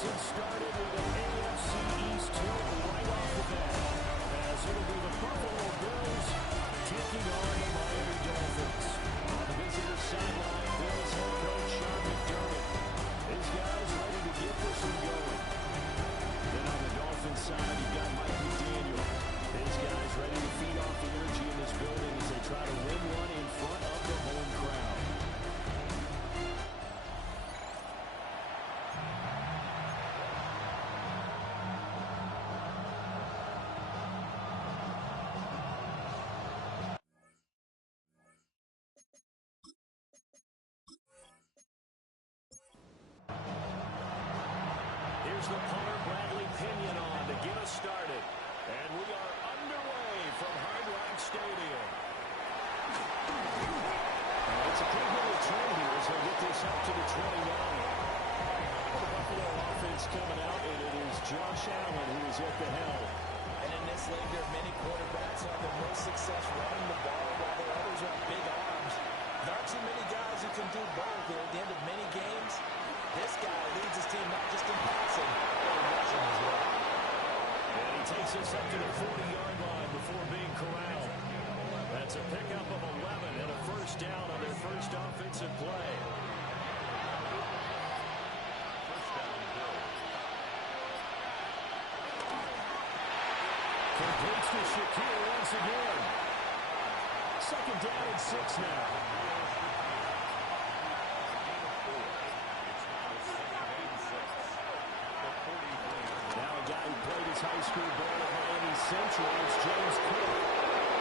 season started with an AFC East tilt right off the bat, as it'll be the Buffalo Bills taking on the Miami Dolphins. On the visitor sideline, Bills head coach Sean McDermott. His guys ready to get this one going. Then on the Dolphins side, you've got Mike McDaniel. His guys ready to feed off the energy in this building as they try to win one in front of the home crowd. Here's the punter, Bradley Pinion, on to get us started. And we are underway from Hard Rock Stadium. And it's a pretty good return here as they get this up to the 29. The Buffalo offense coming out, and it is Josh Allen who is at the helm. And in this league, there are many quarterbacks who have the most success running the ball, while there are others who have big arms. There aren't too many guys who can do both. At the end of many games, this guy leads his team not just in passing, but in rushing as well. And he takes us up to the 40-yard line before being corralled. That's a pickup of 11 and a first down on their first offensive play. First down, Bills. Completes to Shakir once again. Second down and 6 now. Now a guy who played his high school ball at Miami Central. It's James Cook.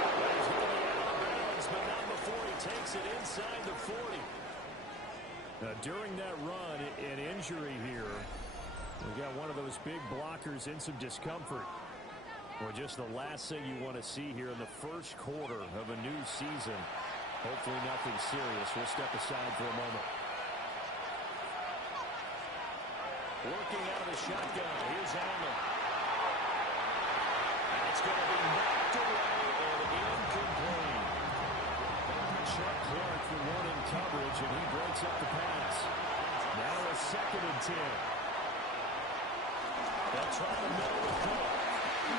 He's going to be out of bounds, but not before he takes it inside the 40. Now, during that run, an injury here. We've got one of those big blockers in some discomfort. Well, just the last thing you want to see here in the first quarter of a new season. Hopefully nothing serious. We'll step aside for a moment. Working out of the shotgun. Here's Allen. And it's going to be knocked away and incomplete. Chuck Clark for one in coverage, and he breaks up the pass. Now a 2nd and 10. They'll try to middle with Cook.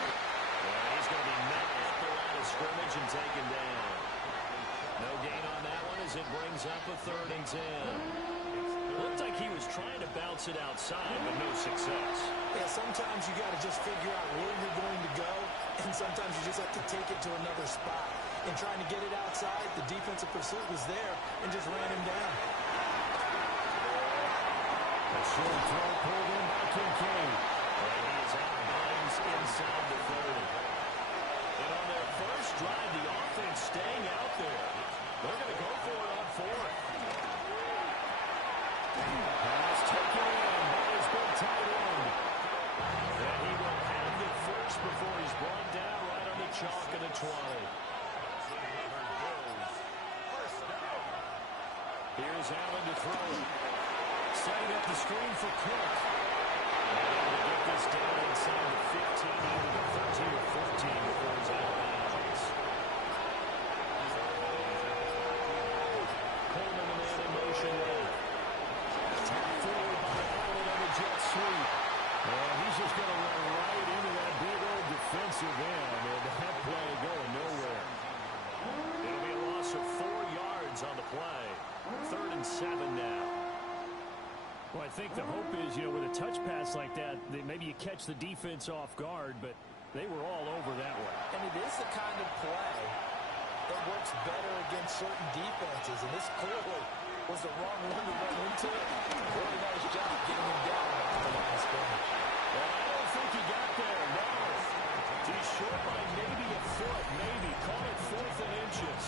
And he's going to be met at the line of scrimmage and taken down. No gain on that one as it brings up a 3rd and 10. Looked like he was trying to bounce it outside, but no success. Yeah, sometimes you got to just figure out where you're going to go, and sometimes you just have to take it to another spot. And trying to get it outside, the defensive pursuit was there and just ran him down. A short throw pulled in by Kincaid. And he is out of bounds inside the 30. And on their first drive, the offense staying out there. They're going to go for it on 4th. Pass taken in by his big tight end. And he will have the first before he's brought down right on the chalk of the 20. Here's Allen to throw it. Setting up the screen for Cook. And able to get this down inside the 15, either the 13 or 14 before he's out of bounds. Coleman the man in motion left. Tap forward by Allen on the jet sweep. And he's just going to run right into that big old defensive end. And that play going nowhere. It'll be a loss of 4 yards on the play. 3rd and 7 now. Well, I think the hope is, with a touch pass like that, maybe you catch the defense off guard, but they were all over that way. And it is the kind of play that works better against certain defenses, and this clearly was the wrong one to run into. Really nice job getting him down at the line of scrimmage. Well, I don't think he got there, no. He's short by maybe a foot, maybe. Call it 4th and inches.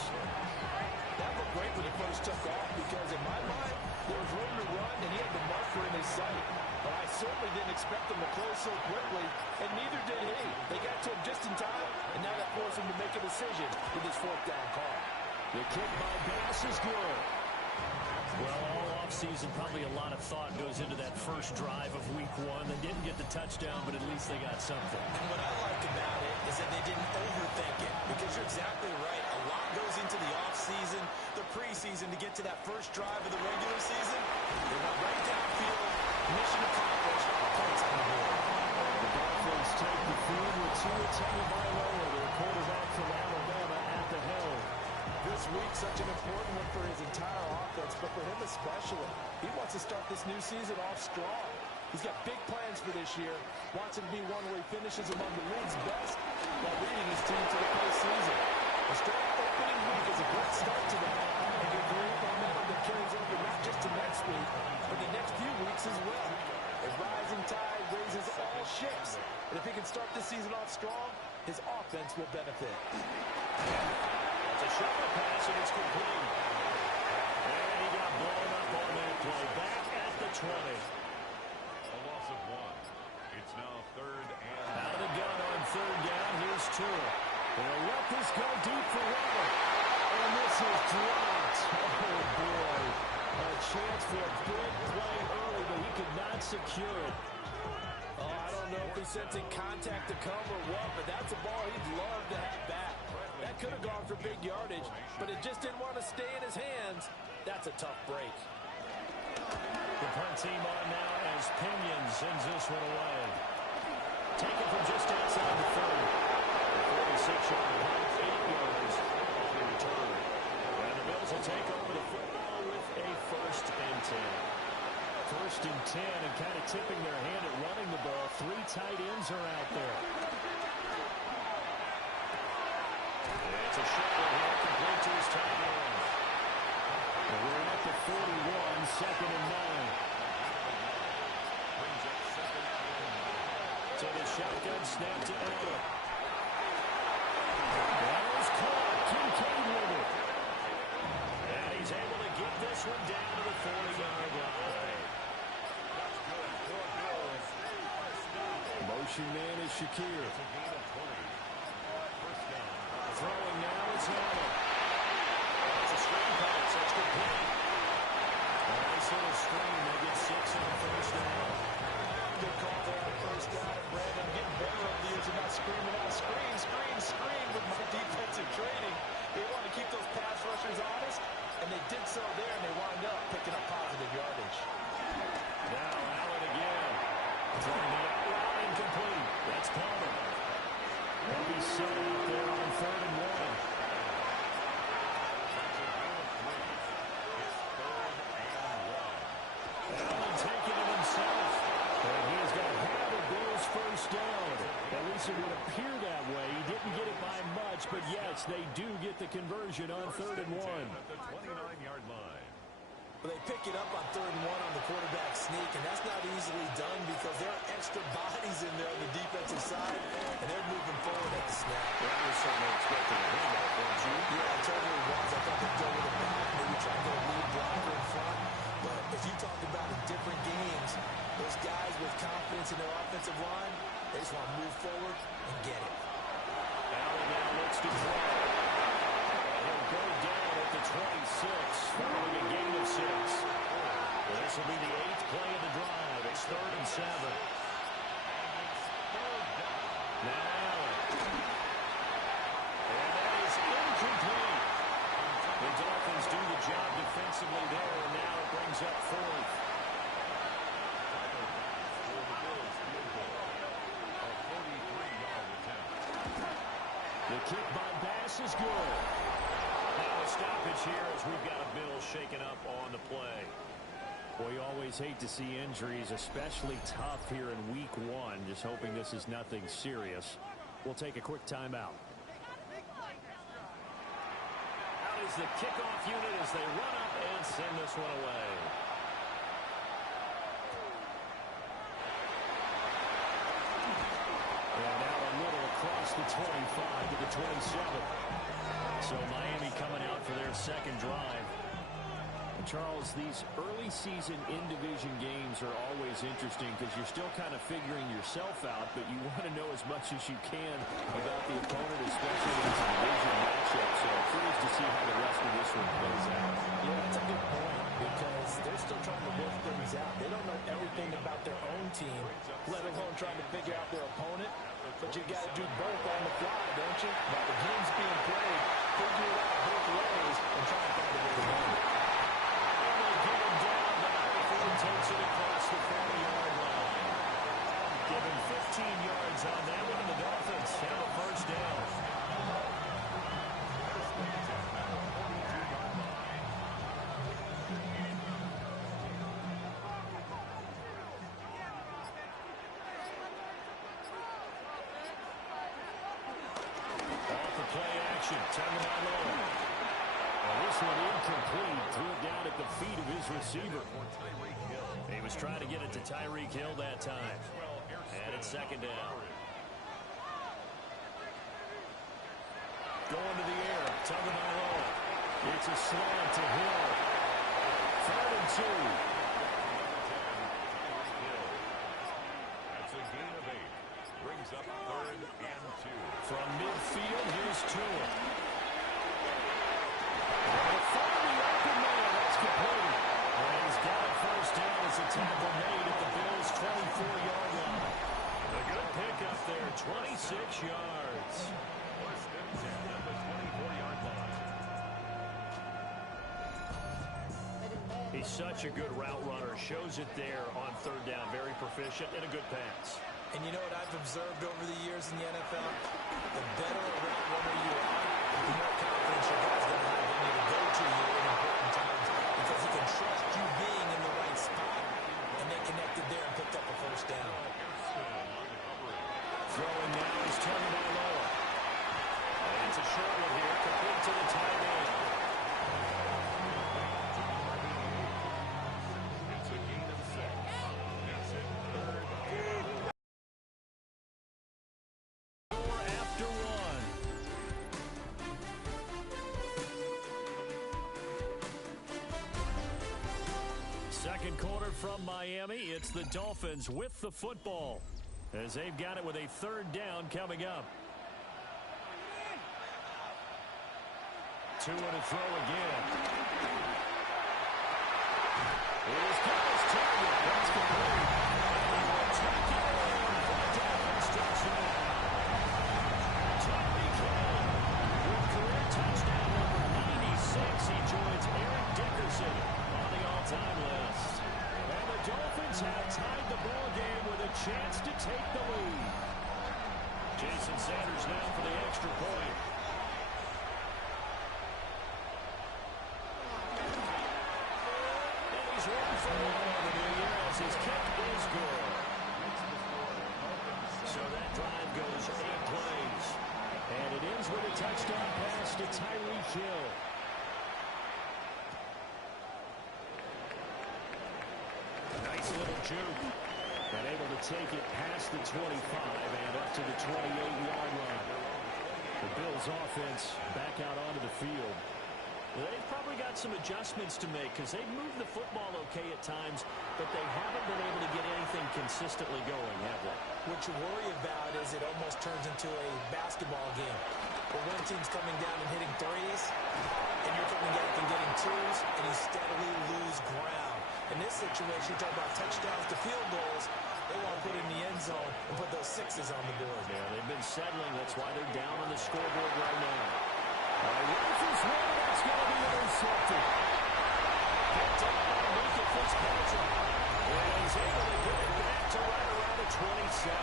That looked great when he first took off because, in my mind, there was room to run and he had the marker in his sight. But I certainly didn't expect him to close so quickly, and neither did he. They got to him just in time, and now that forced him to make a decision with his 4th down call. The kick by Bass is good. Well, all offseason, probably a lot of thought goes into that first drive of week 1. They didn't get the touchdown, but at least they got something. And what I like about it is that they didn't overthink it, because you're exactly right. A lot goes into the offseason, the preseason to get to that first drive of the regular season. They went right downfield, Mission accomplished. Points on the board. The Dolphins take the field with Tua Tagovailoa, their quarterback from Alabama, at the helm. This week, such an important one for his entire offense, but for him especially. He wants to start this new season off strong. He's got big plans for this year. Wants it to be one where he finishes among the league's best while leading his team to the postseason. A strong opening week is a great start to that, and a great momentum that carries over not just to next week, but the next few weeks as well. A rising tide raises all ships, and if he can start this season off strong, his offense will benefit. That's a shallow pass, and it's complete. And he got blown up on that play. Back at the 20. A loss of 1. It's now third and out of the gun on third down. Here's Tua. They'll let this go deep for Waddle. And this is dropped. Oh, boy. A chance for a big play early, but he could not secure it. Oh, I don't know if he's sensing contact to come or what, but that's a ball he'd love to have back. That could have gone for big yardage, but it just didn't want to stay in his hands. That's a tough break. The punt team on now as Pinion sends this one away. Taken from just outside the 30. 46-yard punt, 8 yards on the return. And the Bills will take over the football with a 1st and 10. 1st and 10, and kind of tipping their hand at running the ball. 3 tight ends are out there. It's a shot here, complete to his tight end. And we're at the 41, 2nd and 9. To the shotgun snap to Allen. That was caught. Kincaid with it. And he's able to get this one down to the 40-yard line. Motion man is Shakir. Throwing now is Allen. It's a screen pass. That's complete. A nice little screen. They get 6 on 1st down. Good call there on 1st down. Brandon getting better over the years and not screaming out, screen, screen, screen with my defensive training. They want to keep those pass rushers honest, and they did so there, and they wound up picking up positive yardage. Now Allen again. Throwing the out route incomplete. That's Palmer. He'll be set out there on 3rd and 1. Allen taking it himself. And he is going to have the Bills' 1st down. At least it would appear that way. He didn't get it by much, but yes, they do get the conversion on 3rd and 1. at the 29-yard line. Well, they pick it up on 3rd and 1 on the quarterback sneak, and that's not easily done because there are extra bodies in there on the defensive side, and they're moving forward at the snap. That was certainly expected to him, don't you? Yeah, I totally was. I thought they'd go with a back, maybe try to get a lead blocker in front. But if you talk about in different games, those guys with confidence in their offensive line, they just want to move forward and get it. Allen now looks to throw. He'll go down at the 26, following a gain of 6. This will be the 8th play of the drive. It's 3rd and 7. Now Allen. And that is incomplete. The Dolphins do the job defensively there, and now it brings up 4th. The kick by Bass is good. Now a stoppage here as we've got a Bills shaken up on the play. Well, you always hate to see injuries, especially tough here in week 1. Just hoping this is nothing serious. We'll take a quick timeout. Out is the kickoff unit as they run up and send this one away. And now a little across the 25 to the 27. So Miami coming out for their 2nd drive. Charles, these early season in-division games are always interesting because you're still kind of figuring yourself out, but you want to know as much as you can about the opponent, especially in this division matchup. So I'm curious to see how the rest of this one plays out. Yeah, that's a good point because they're still trying to work things out. They don't know everything about their own team, let alone trying to figure out their opponent. But you got to do both on the fly, don't you? While the game's being played, figure it out both ways and try to find a way to win. Takes it across the 40. Incomplete. Threw it down at the feet of his receiver. He was trying to get it to Tyreek Hill that time. And it's second down. Going to the air. Tagovailoa. It's a slant to Hill. 3rd and 2. That's a gain of 8. Brings up 3rd and 2. From midfield, here's Tua. Find the open man. That's complete. And he's got it first down as a tackle made at the Bills' 24-yard line. A good pickup there, 26 yards. First and 10 at the 24-yard line. He's such a good route runner. Shows it there on 3rd down. Very proficient and a good pass. And you know what I've observed over the years in the NFL? The better a route runner you are, the more confidence your guy's going to have when you go to you in important times because he can trust you being in the right spot. And they connected there and picked up a first down. Throwing now is Tagovailoa. And it's a short one here, complete to the tight end. It's a gain of 6. It's in 3rd and 4 after 1. Second quarter from Miami. It's the Dolphins with the football as they've got it with a 3rd down coming up. Tua to throw again. Here's Kyle's target. That's complete. He will take it in for the Dolphins touchdown. Tyreek Hill with career touchdown number 96. He joins Eric Dickerson on the all-time list. And the Dolphins have tied the ball game with a chance to take the lead. Jason Sanders now for the extra point. And he's 1 for 1 on the new year as his kick is good. So that drive goes 8 plays. And it ends with a touchdown pass to Tyreek Hill. Nice little juke. And able to take it past the 25 and up to the 28-yard line. The Bills offense back out onto the field. They've probably got some adjustments to make because they've moved the football okay at times, but they haven't been able to get anything consistently going, have they? What you worry about is it almost turns into a basketball game where one team's coming down and hitting threes, and you're coming back and getting twos, and you steadily lose ground. In this situation, you're talking about touchdowns to field goals. They want to put it in the end zone and put those 6s on the board. Yeah, they've been settling. That's why they're down on the scoreboard right now. Rifles one, that's going to be intercepted. Picked up by Mika Fitzpatrick. And he's able to get it back to right around the 27.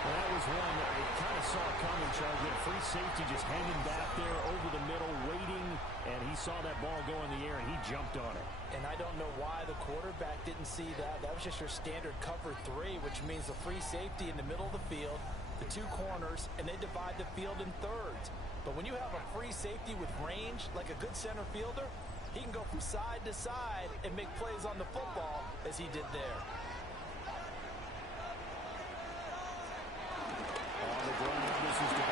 Well, that was one that I kind of saw coming, Charlie. A free safety just hanging back there over the middle, waiting, and he saw that ball go in the air, and he jumped on it. And I don't know why the quarterback didn't see that. That was just your standard cover 3, which means the free safety in the middle of the field, the 2 corners, and they divide the field in thirds. But when you have a free safety with range, like a good center fielder, he can go from side to side and make plays on the football as he did there. On the ground, this is Devon.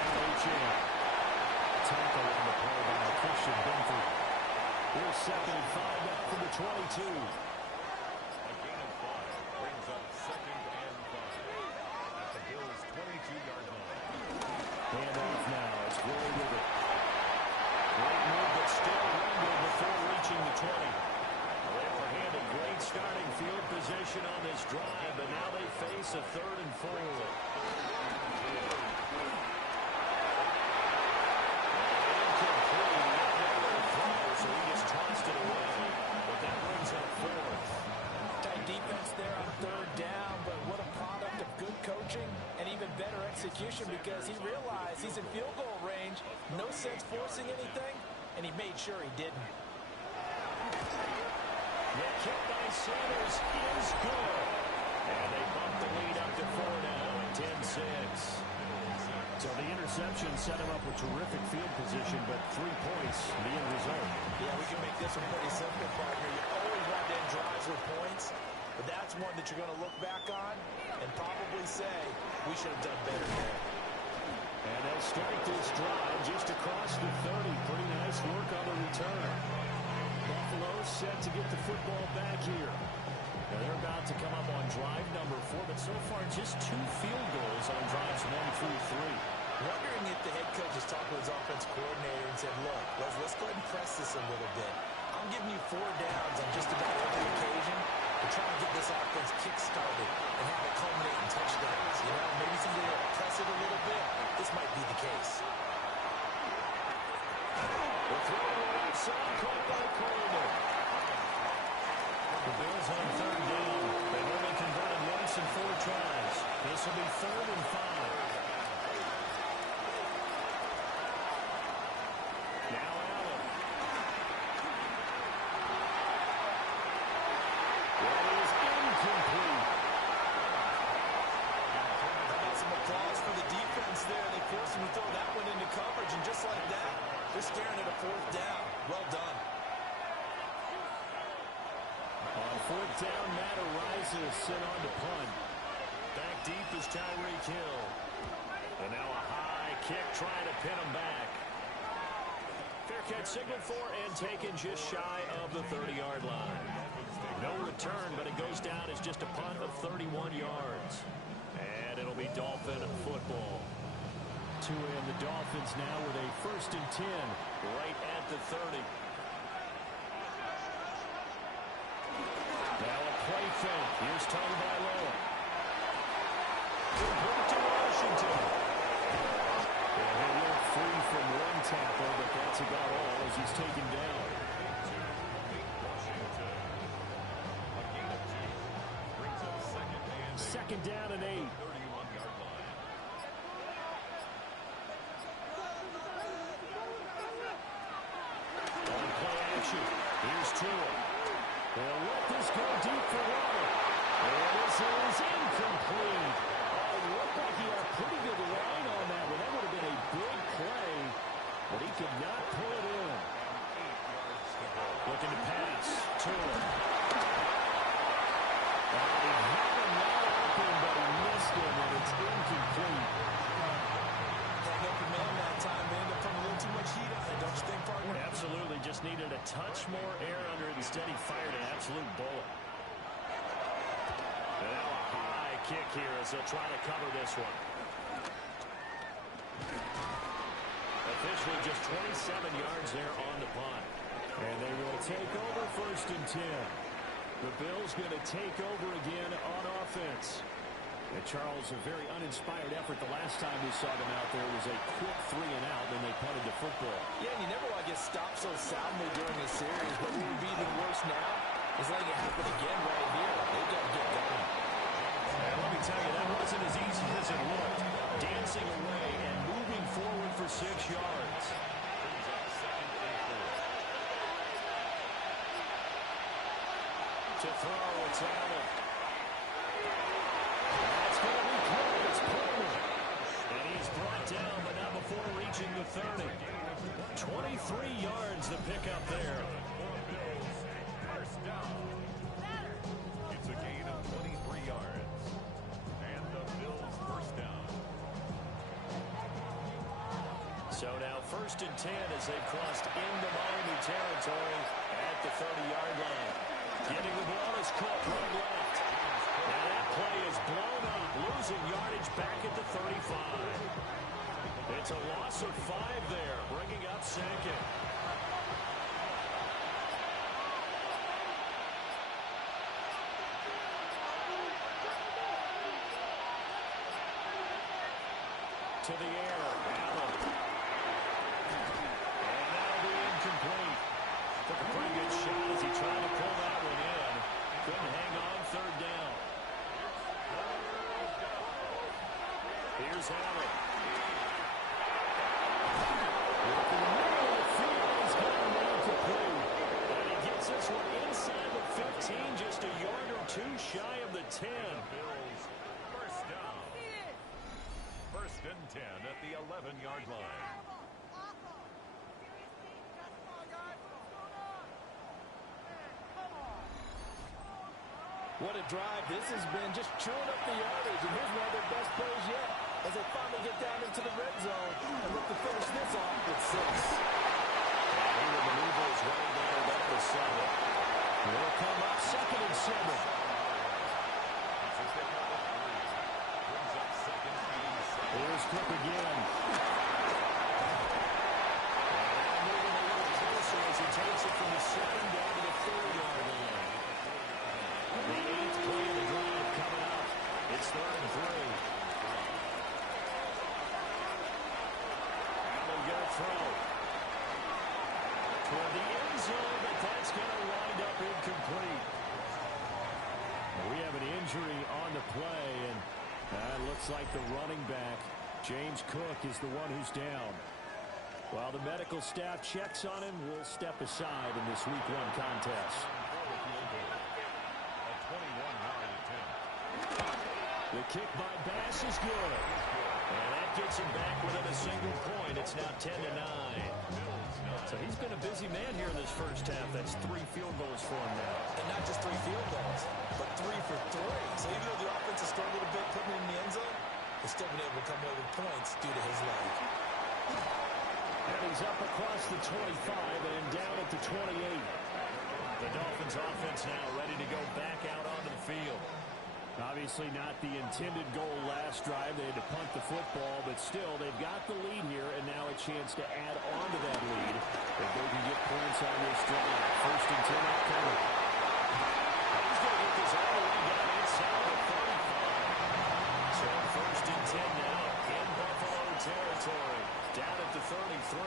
Tackle on the play by Christian Benford. Here's 2nd and 5 back from the 22. A gain of 5 brings up 2nd and 5 at the Bills' 22-yard line. Hand off now. It's Gray with it. Great move, but still rumbled before reaching the 20. Left-handed, great starting field position on this drive, but now they face a 3rd and 4. So he just tossed it away, but that brings up 4th. Tight defense there on 3rd down, but what a product of good coaching and even better execution because he realized he's in field goal range, no sense forcing anything, and he made sure he didn't. The kick by Sanders is good. And they bump the lead up to 4 now at 10-6. So the interception set him up with terrific field position, but 3 points, the end result. Yeah, we can make this one pretty simple, partner. You always want to end drives with points, but that's one that you're going to look back on and probably say, we should have done better there. And they'll start this drive just across the 30. Pretty nice work on the return. Buffalo set to get the football back here. Now they're about to come up on drive number 4, but so far just 2 field goals on drives 1 through 3. Wondering if the head coach has talked with his offense coordinator and said, look, let's go ahead and press this a little bit. I'm giving you 4 downs on just about every occasion to try to get this offense kick-started and have it culminate in touchdowns. You know, maybe somebody will press it a little bit. This might be the case. The throw outside, caught by Coleman. The Bills on 3rd down. They've only converted once in 4 tries. This will be 3rd and 5. Now Allen. That is incomplete. Got some applause for the defense there. They forced him to throw that one into coverage, and just like that, they're staring at a 4th down. Well done. On 4th down, Matt Arises sent on to punt. Back deep is Tyreek Hill. And now a high kick trying to pin him back. Fair catch signaled for and taken just shy of the 30-yard line. No return, but it goes down as just a punt of 31 yards. And it'll be Dolphin football. To in the Dolphins now with a 1st and 10 right at the 30. Now a play fake. Here's Tony Bailoa. Put to Washington. And he went free from 1 tackle, but that's about all as he's taken down. Second down and 8. On play action. Here's Tua. They'll let this go deep for Waddle. And this is incomplete. Oh, it looked like he had a pretty good line on that one. That would have been a big play, but he could not pull it in. Looking to pass. Tua. He had him wide open, but he missed him, and it's incomplete. Hang up your man that time, man. They're putting a little too much heat on it, don't you think, partner? Absolutely. Just needed a touch more air under it. Instead, he fired an absolute bullet. And now a high kick here as they'll try to cover this one. Officially just 27 yards there on the punt. And they will take over 1st and 10. The Bills going to take over again on offense. And Charles, a very uninspired effort. The last time we saw them out there was a quick 3 and out, then they punted the football. Yeah, and you never want to get stopped so soundly during a series, but what would be even worse now is letting it happen again right here. They've got to get going. And let me tell you, that wasn't as easy as it looked. Dancing away and moving forward for 6 yards. To throw, it's Allen. That's going to be caught. It's Coleman. And he's brought down, but not before reaching the 30. 23 yards the pickup there. First down. It's a gain of 23 yards. And the Bills first down. So now 1st and 10 as they've crossed into Miami territory at the 30-yard line. Getting the ball is Cook right left. Now that play is blown up, losing yardage back at the 35. It's a loss of 5 there, bringing up 2nd. To the air, Allen. And that'll be incomplete. Took a pretty good shot as he tried to pull that one in. Couldn't hang on 3rd down. Here's Allen. Working the middle of the field, he's got a man complete. And he gets this one inside the 15, just a yard or 2 shy of the 10. Bills first down. 1st and 10. 10 at the 11-yard line. What a drive this has been, just chewing up the yardage, and here's one of their best plays yet as they finally get down into the red zone and look to finish this off with 6. He will maneuver his way there at the 7. Will come up 2nd and 7. Here's Cook again. And moving a little closer as he takes it from the 7 down to the 4-yard line. The 8th play of the drive coming up. It's 3rd and 3. And they'll get a throw toward the end zone, but that's going to wind up incomplete. We have an injury on the play, and it looks like the running back, James Cook, is the one who's down. While the medical staff checks on him, we'll step aside in this Week 1 contest. The kick by Bass is good. And that gets him back within a single point. It's now 10-9. So he's been a busy man here in this first half. That's 3 field goals for him now. And not just 3 field goals, but 3 for 3. So even though the offense has struggled a bit putting it in the end zone, he's still been able to come away with points due to his leg. And he's up across the 25 and down at the 28. The Dolphins offense now ready to go back out onto the field. Obviously not the intended goal last drive. They had to punt the football, but still, they've got the lead here, and now a chance to add on to that lead if they can get points on this drive. 1st and 10 upcoming. He's going to get this all the way down inside the 35. So 1st and 10 now in Buffalo territory. Down at the 33.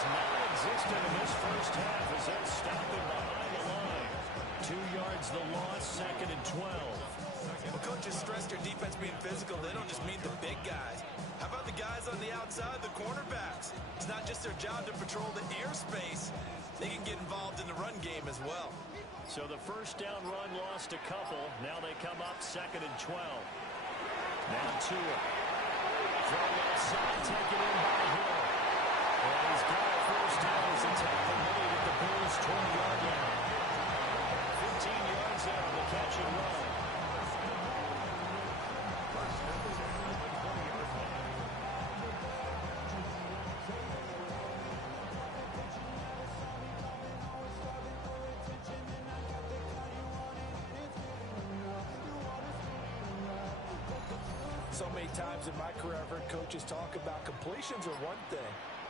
Non-existent in this first half as they're stopping behind the line. 2 yards the loss, 2nd and 12. Well, coaches stress their defense being physical. They don't just mean the big guys. How about the guys on the outside, the cornerbacks? It's not just their job to patrol the airspace. They can get involved in the run game as well. So the first down run lost a couple. Now they come up 2nd and 12. Now Tua. From outside, taken in by Hill. And he's got a first down as the tackle made at the Bills' 20-yard line. 15 yards there on the catch and run. So many times in my career, I've heard coaches talk about completions are one thing.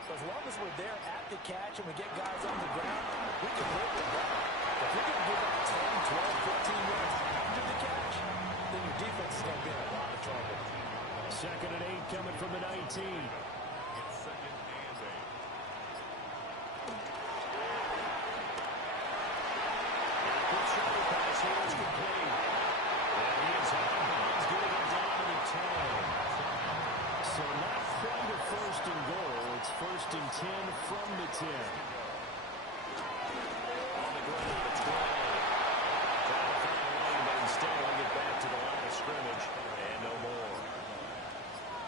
But as long as we're there at the catch and we get guys on the ground, we can live with that. If you're going to give up 10, 12, 15 yards after the catch, then your defense is going to be in a lot of trouble. 2nd and 8 coming from the 19. It's 2nd and 8. Good shoulder pass here is complete. And he is on. He's getting it down to the 10. So not quite a 1st and goal. It's 1st and 10 from the 10. On the ground, it's Gray. Trying to find a lane, but instead he'll get back to the line of scrimmage. And no more.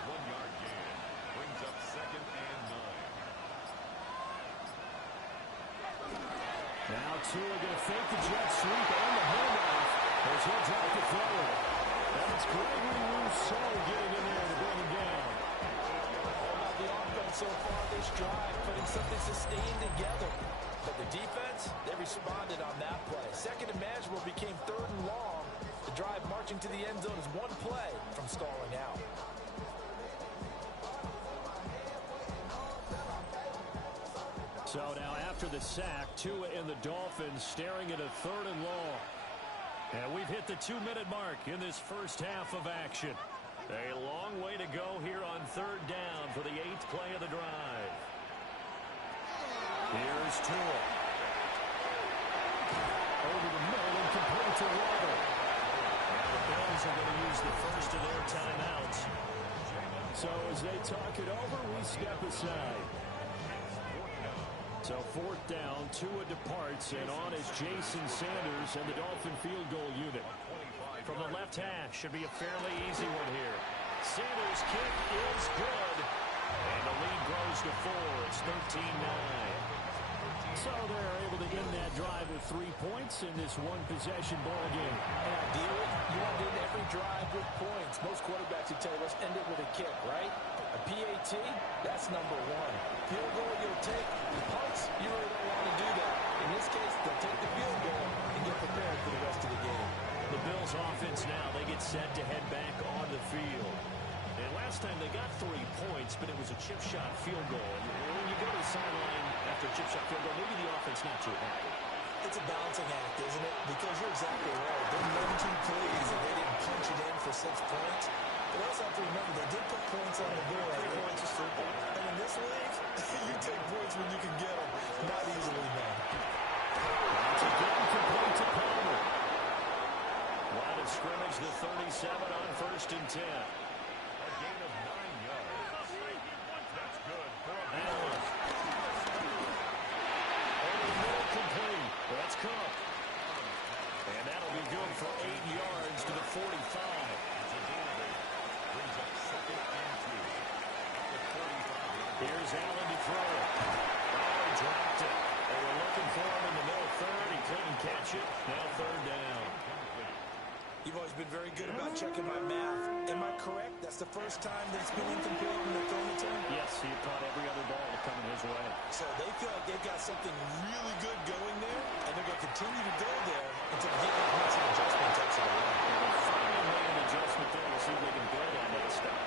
1-yard gain. Brings up 2nd and 9. Now Tua going to fake the jet sweep and the handoff as he'll drop the throw. That's Gregory Rousseau getting in there to bring him down. The offense so far this drive, putting something sustained together. But the defense, they responded on that play. 2nd and manageable became 3rd and long. The drive marching to the end zone is one play from stalling out. So now after the sack, Tua and the Dolphins staring at a 3rd and long. And we've hit the 2-minute mark in this first half of action. A long way to go here on 3rd down for the 8th play of the drive. Here's Tua. Over the middle and complete to Waddle. Now the Bills are going to use the first of their timeouts. So as they talk it over, we step aside. So 4th down, Tua departs, and on is Jason Sanders and the Dolphin field goal unit. from the left hash. Should be a fairly easy one here. Sanders' kick is good. And the lead grows to 4. It's 13-9. So they're able to end that drive with 3 points in this one-possession ball game. And ideally, you want to end every drive with points. Most quarterbacks would tell you, let's end it with a kick, right? A PAT, that's number 1. Field goal you'll take. Punts, you really don't want to do that. In this case, they'll take the field goal and get prepared for the rest of the game. The Bills' offense now, they get set to head back on the field. And last time they got 3 points, but it was a chip shot field goal. And when you go to the sideline after a chip shot field goal, maybe the offense not too happy. It's a balancing act, isn't it? Because you're exactly right. They're 1-2 plays and they didn't punch it in for 6 points. But also have to remember, they did put points on the board. 3 points is 3 points. And in this league, you take points when you can get them. Not easily done. It's a good complete to Palmer. Line of scrimmage, the 37 on 1st and 10. A gain of 9 yards. That's good for a Allen. Over the middle, complete. That's Cook. And that'll be good for 8 yards to the 45. It's a gain of 8. Brings up 2nd and 2. At the 45. Here's Allen to throw it. Oh, he dropped it. They were looking for him in the middle third. He couldn't catch it. Now 3rd down. You've always been very good about checking my math. Am I correct? That's the first time that it's been incomplete when they're throwing it to him? Yes, he caught every other ball coming his way. So they feel like they've got something really good going there, and they're going to continue to go there until they get much of adjustment takes it away. And they finally made an adjustment there to see if they can build on that stuff.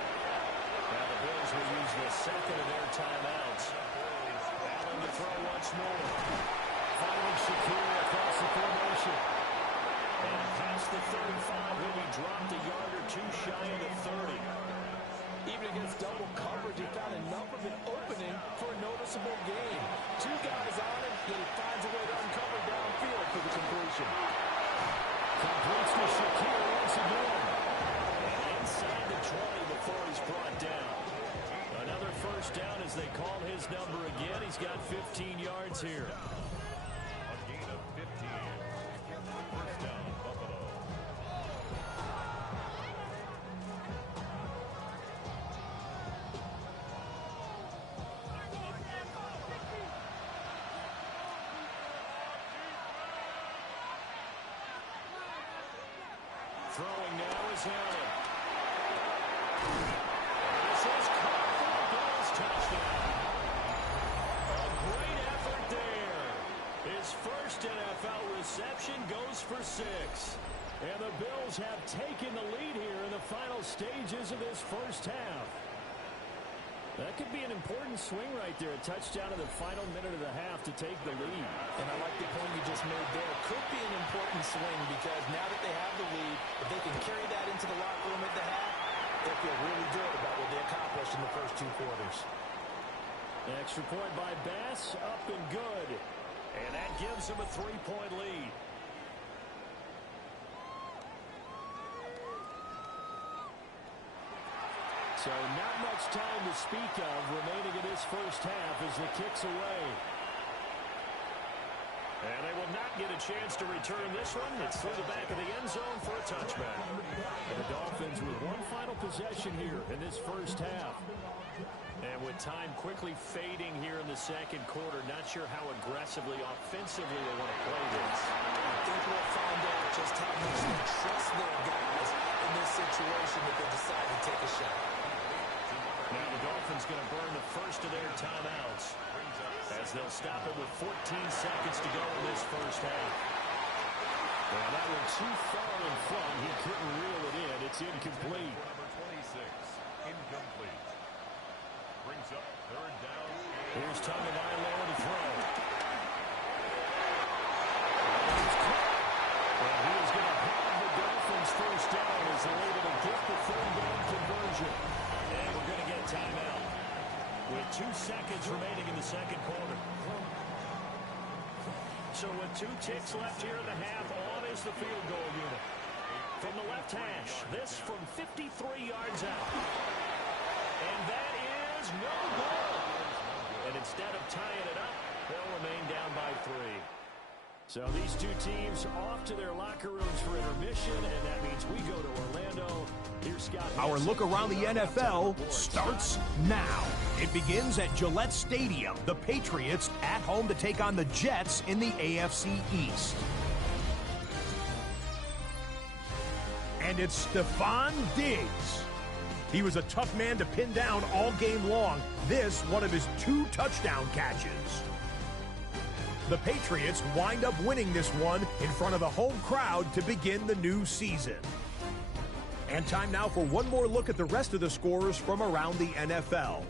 Now the Bills will use the second of their timeouts. Allen to throw once more. Finally Shakir across the formation. And past the 35 when he dropped a yard or 2 shy of the 30. Even against double coverage, he found enough of an opening for a noticeable gain. 2 guys on him, yet he finds a way to uncover downfield for the completion. Completes to Shakir once again. And inside the 20 before he's brought down. Another 1st down as they call his number again. He's got 15 yards here. A gain of 15. 1st down, Buffalo. Throwing now is Allen. This is caught for the Bills touchdown. A great effort there. His first NFL reception goes for 6. And the Bills have taken the lead here in the final stages of this first half. That could be an important swing right there. A touchdown in the final minute of the half to take the lead. And I like the point you just made there. Could be an important swing because now that they have the lead, if they can carry that into the locker room at the half, they feel really good about what they accomplished in the first 2 quarters. Extra point by Bass, up and good. And that gives them a 3-point lead. So not much time to speak of remaining in this first half as the kick's away. And they will not get a chance to return this one. It's through the back of the end zone for a touchback. And the Dolphins with one final possession here in this first half. And with time quickly fading here in the second quarter, not sure how aggressively, offensively they want to play this. I think we'll find out just how much they trust their guys in this situation if they decide to take a shot. Now the Dolphins going to burn the first of their timeouts as they'll stop it with 14 seconds to go in this first half. Well, that went too far in front. He couldn't reel it in. It's incomplete. Number 26, incomplete. Brings up 3rd down. Here's Tagovailoa to throw. And he is going to have the Dolphins first down as they're able to get the 3rd down conversion. And we're going to get timeout with 2 seconds remaining in the second quarter. So with 2 ticks left here in the half, on is the field goal unit. From the left hash, this from 53 yards out. And that is no good. And instead of tying it up, they'll remain down by 3. So these two teams off to their locker rooms for intermission, and that means we go to Orlando. Here's Scott. Our look around the NFL starts now. It begins at Gillette Stadium. The Patriots at home to take on the Jets in the AFC East. And it's Stephon Diggs. He was a tough man to pin down all game long. This, one of his 2 touchdown catches. The Patriots wind up winning this one in front of the home crowd to begin the new season. And time now for one more look at the rest of the scores from around the NFL.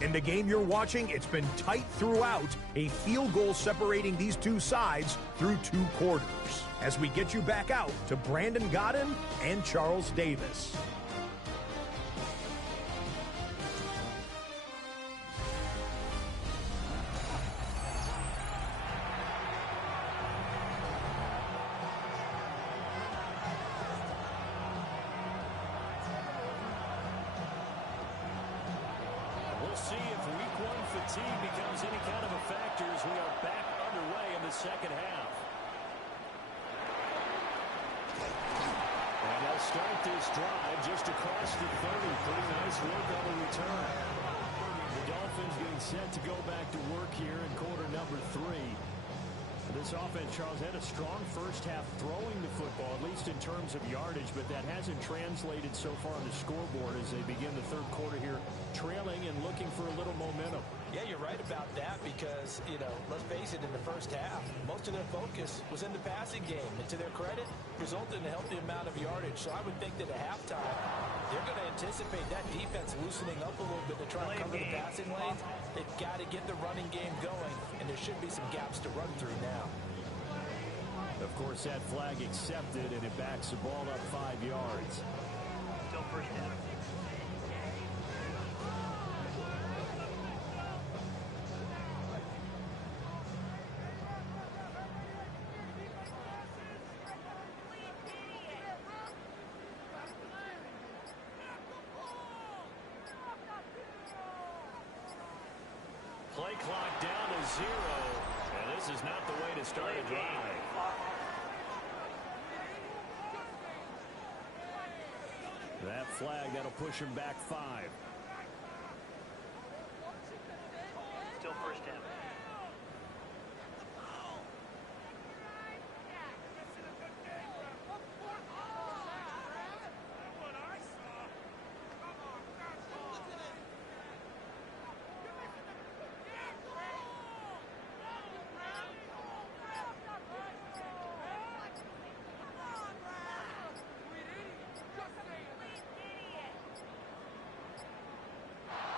In the game you're watching, it's been tight throughout, a field goal separating these two sides through 2 quarters. As we get you back out to Brandon Godden and Charles Davis. We'll see if week 1 fatigue becomes any kind of a factor as we are back underway in the second half. And they'll start this drive just across the 30. Pretty nice work on the return. The Dolphins getting set to go back to work here in quarter number 3. This offense, Charles, had a strong first half throwing the football, at least in terms of yardage, but that hasn't translated so far on the scoreboard as they begin the third quarter here, trailing and looking for a little momentum. Yeah, you're right about that because, let's face it, in the first half, most of their focus was in the passing game. And to their credit, resulted in a healthy amount of yardage. So I would think that at halftime, they're going to anticipate that defense loosening up a little bit to try and cover the passing lanes. They've got to get the running game going, and there should be some gaps to run through now. Of course, that flag accepted, and it backs the ball up 5 yards. Still first down. Play clock down to 0, and this is not the way to start a drive. That flag, that'll push him back 5. Still first down.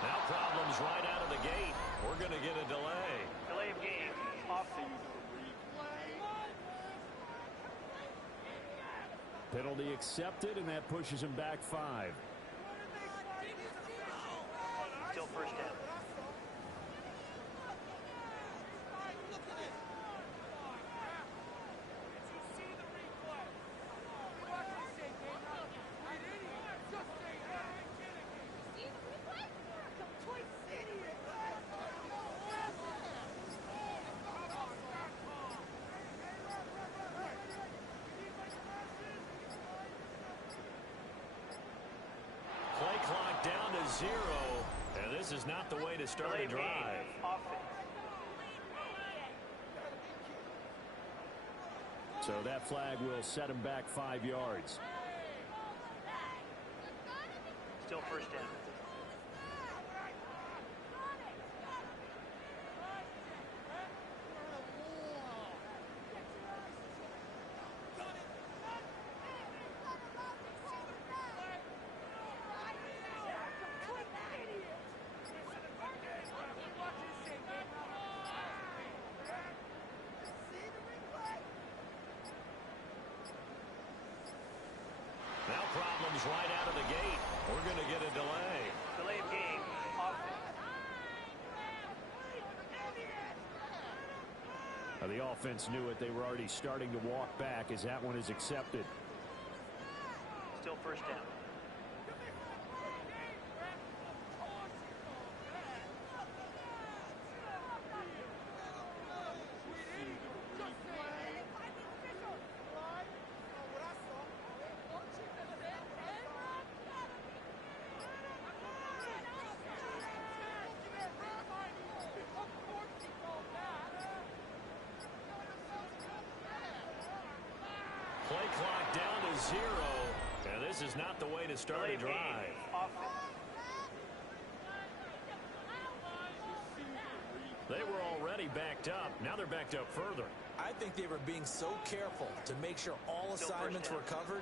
Now problems right out of the gate. We're going to get a delay. Delay of game. Offense. Penalty accepted, and that pushes him back 5. Still first down. Play clock down to 0, and this is not the way to start a drive. So that flag will set him back 5 yards. Still first down. Now problems right out of the gate. We're going to get a delay. Delay of game. The offense knew it. They were already starting to walk back as that one is accepted. Still first down. Play clock down to 0. And this is not the way to start a drive. They were already backed up. Now they're backed up further. I think they were being so careful to make sure all assignments were covered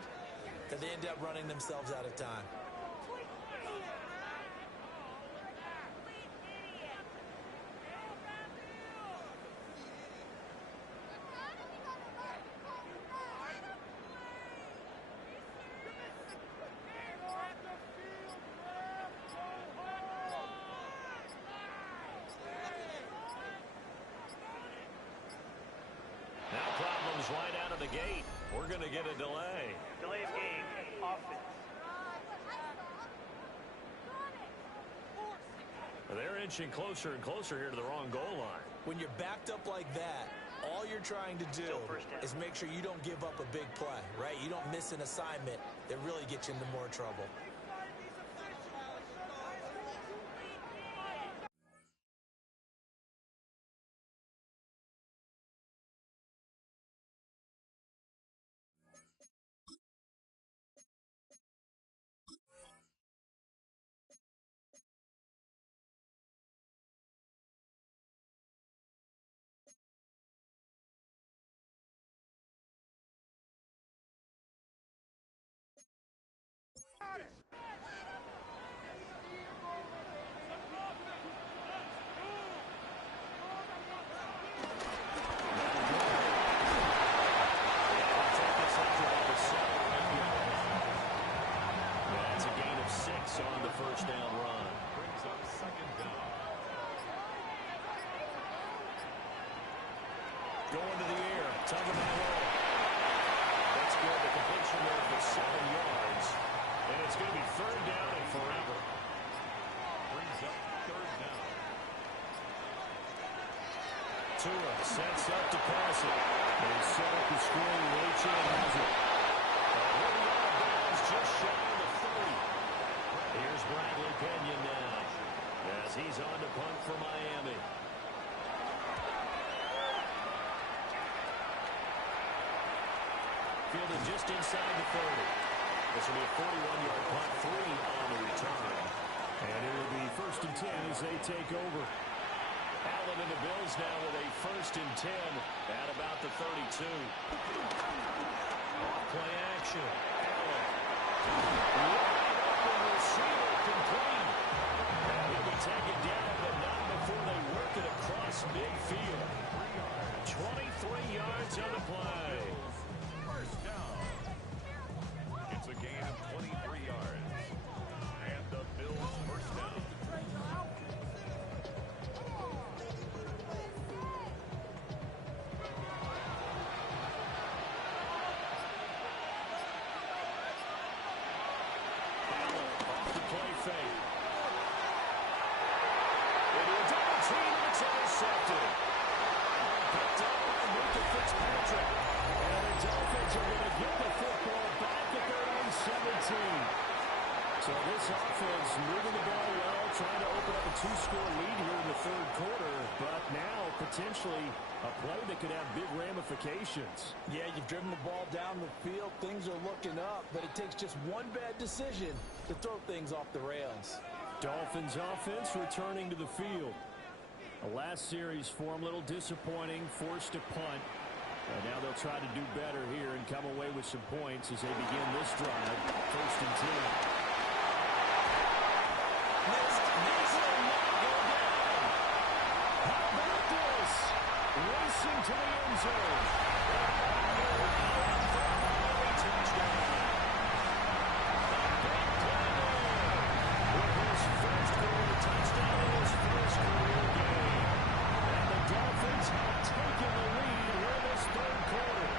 that they ended up running themselves out of time. Right out of the gate. We're going to get a delay. Delay of game. Offense. They're inching closer and closer here to the wrong goal line. When you're backed up like that, all you're trying to do is make sure you don't give up a big play, right? You don't miss an assignment that really gets you into more trouble. On the first down run. Brings up second down. Going to the air. Tagovailoa. That's good. The completion there for 7 yards. And it's going to be third down and forever. Brings up third down. Tua sets up to pass it. They set up the screen. Rachel has it. Running out of bounds just shy of the 30. Here's Bradley Pinion now as he's on to punt for Miami. Fielded just inside the 30. This will be a 41-yard punt, 3 on the return. And it will be 1st and 10 as they take over. Allen and the Bills now with a 1st and 10 at about the 32. Off play action. Allen. Receiver complete. He'll be taken down, but not before they work it across midfield. 23 yards on the play. First down. It's a gain of 23 yards. And the Bills first down. Play fake. Into a double team, and it's intercepted. Picked up by Luka Fitzpatrick. And the Dolphins are going to get the football back at their own 17. So this offense moving the ball well, trying to open up a 2-score lead here in the 3rd quarter. But now potentially a play that could have big ramifications. Yeah, you've driven the ball down the field. Things are looking up, but it takes just one bad decision to throw things off the rails. Dolphins offense returning to the field. The last series for them, a little disappointing, forced to punt. And now they'll try to do better here and come away with some points as they begin this drive. 1st and 10. Missed. This will not go down. How about this? Racing to the end zone. Touchdown. A big play there. With his first career touchdown in his first career game. And the Dolphins have taken the lead here in this 3rd quarter.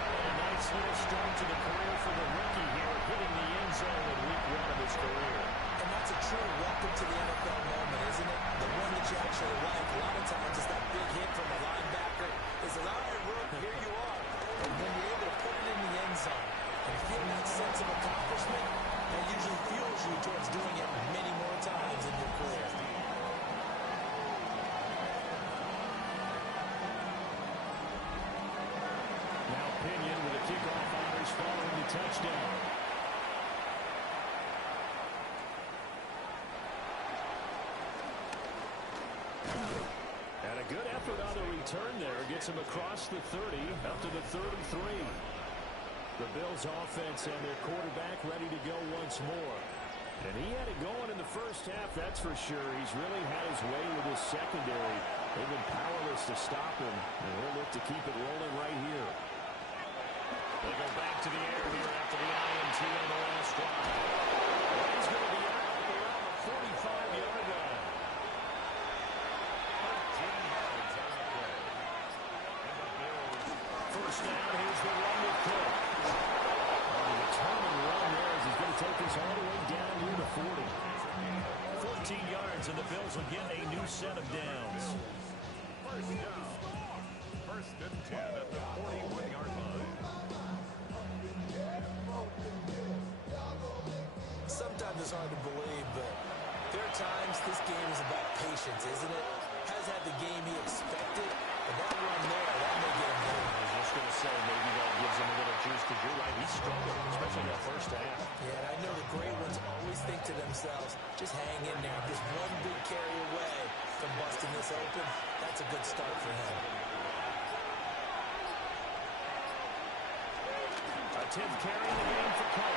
And a nice little start to the career for the rookie here, hitting the end zone in week 1 of his career. And that's a true welcome to the NFL moment, isn't it? The one that you actually like. A lot of times it's that big hit from a linebacker. It's like, all right, Rook, here you are. touchdown. And a good effort on the return there. Gets him across the 30, up to the 33. The Bills offense and their quarterback ready to go once more. And he had it going in the first half, that's for sure. He's really had his way with his secondary. They've been powerless to stop him, and he'll look to keep it rolling right here. They go back to the air here after the INT on the last drive. He's going to be out around the 45-yard line. 13 yards on the play. And the Bills. First down, here's the run with Cook. The returning run there as he's going to take this all the way down near the 40. 14 yards, and the Bills will get a new set of downs. First down. First and 10 at the 41-yard line. Sometimes it's hard to believe, but there are times this game is about patience, isn't it? Has had the game he expected, but that run there, that may get him going. I was just going to say, maybe that gives him a little juice, because you're right, he struggled, especially that first half. Yeah, and I know the great ones always think to themselves, just hang in there. Just one big carry away from busting this open. That's a good start for him. A 10th carry in the game for Cook.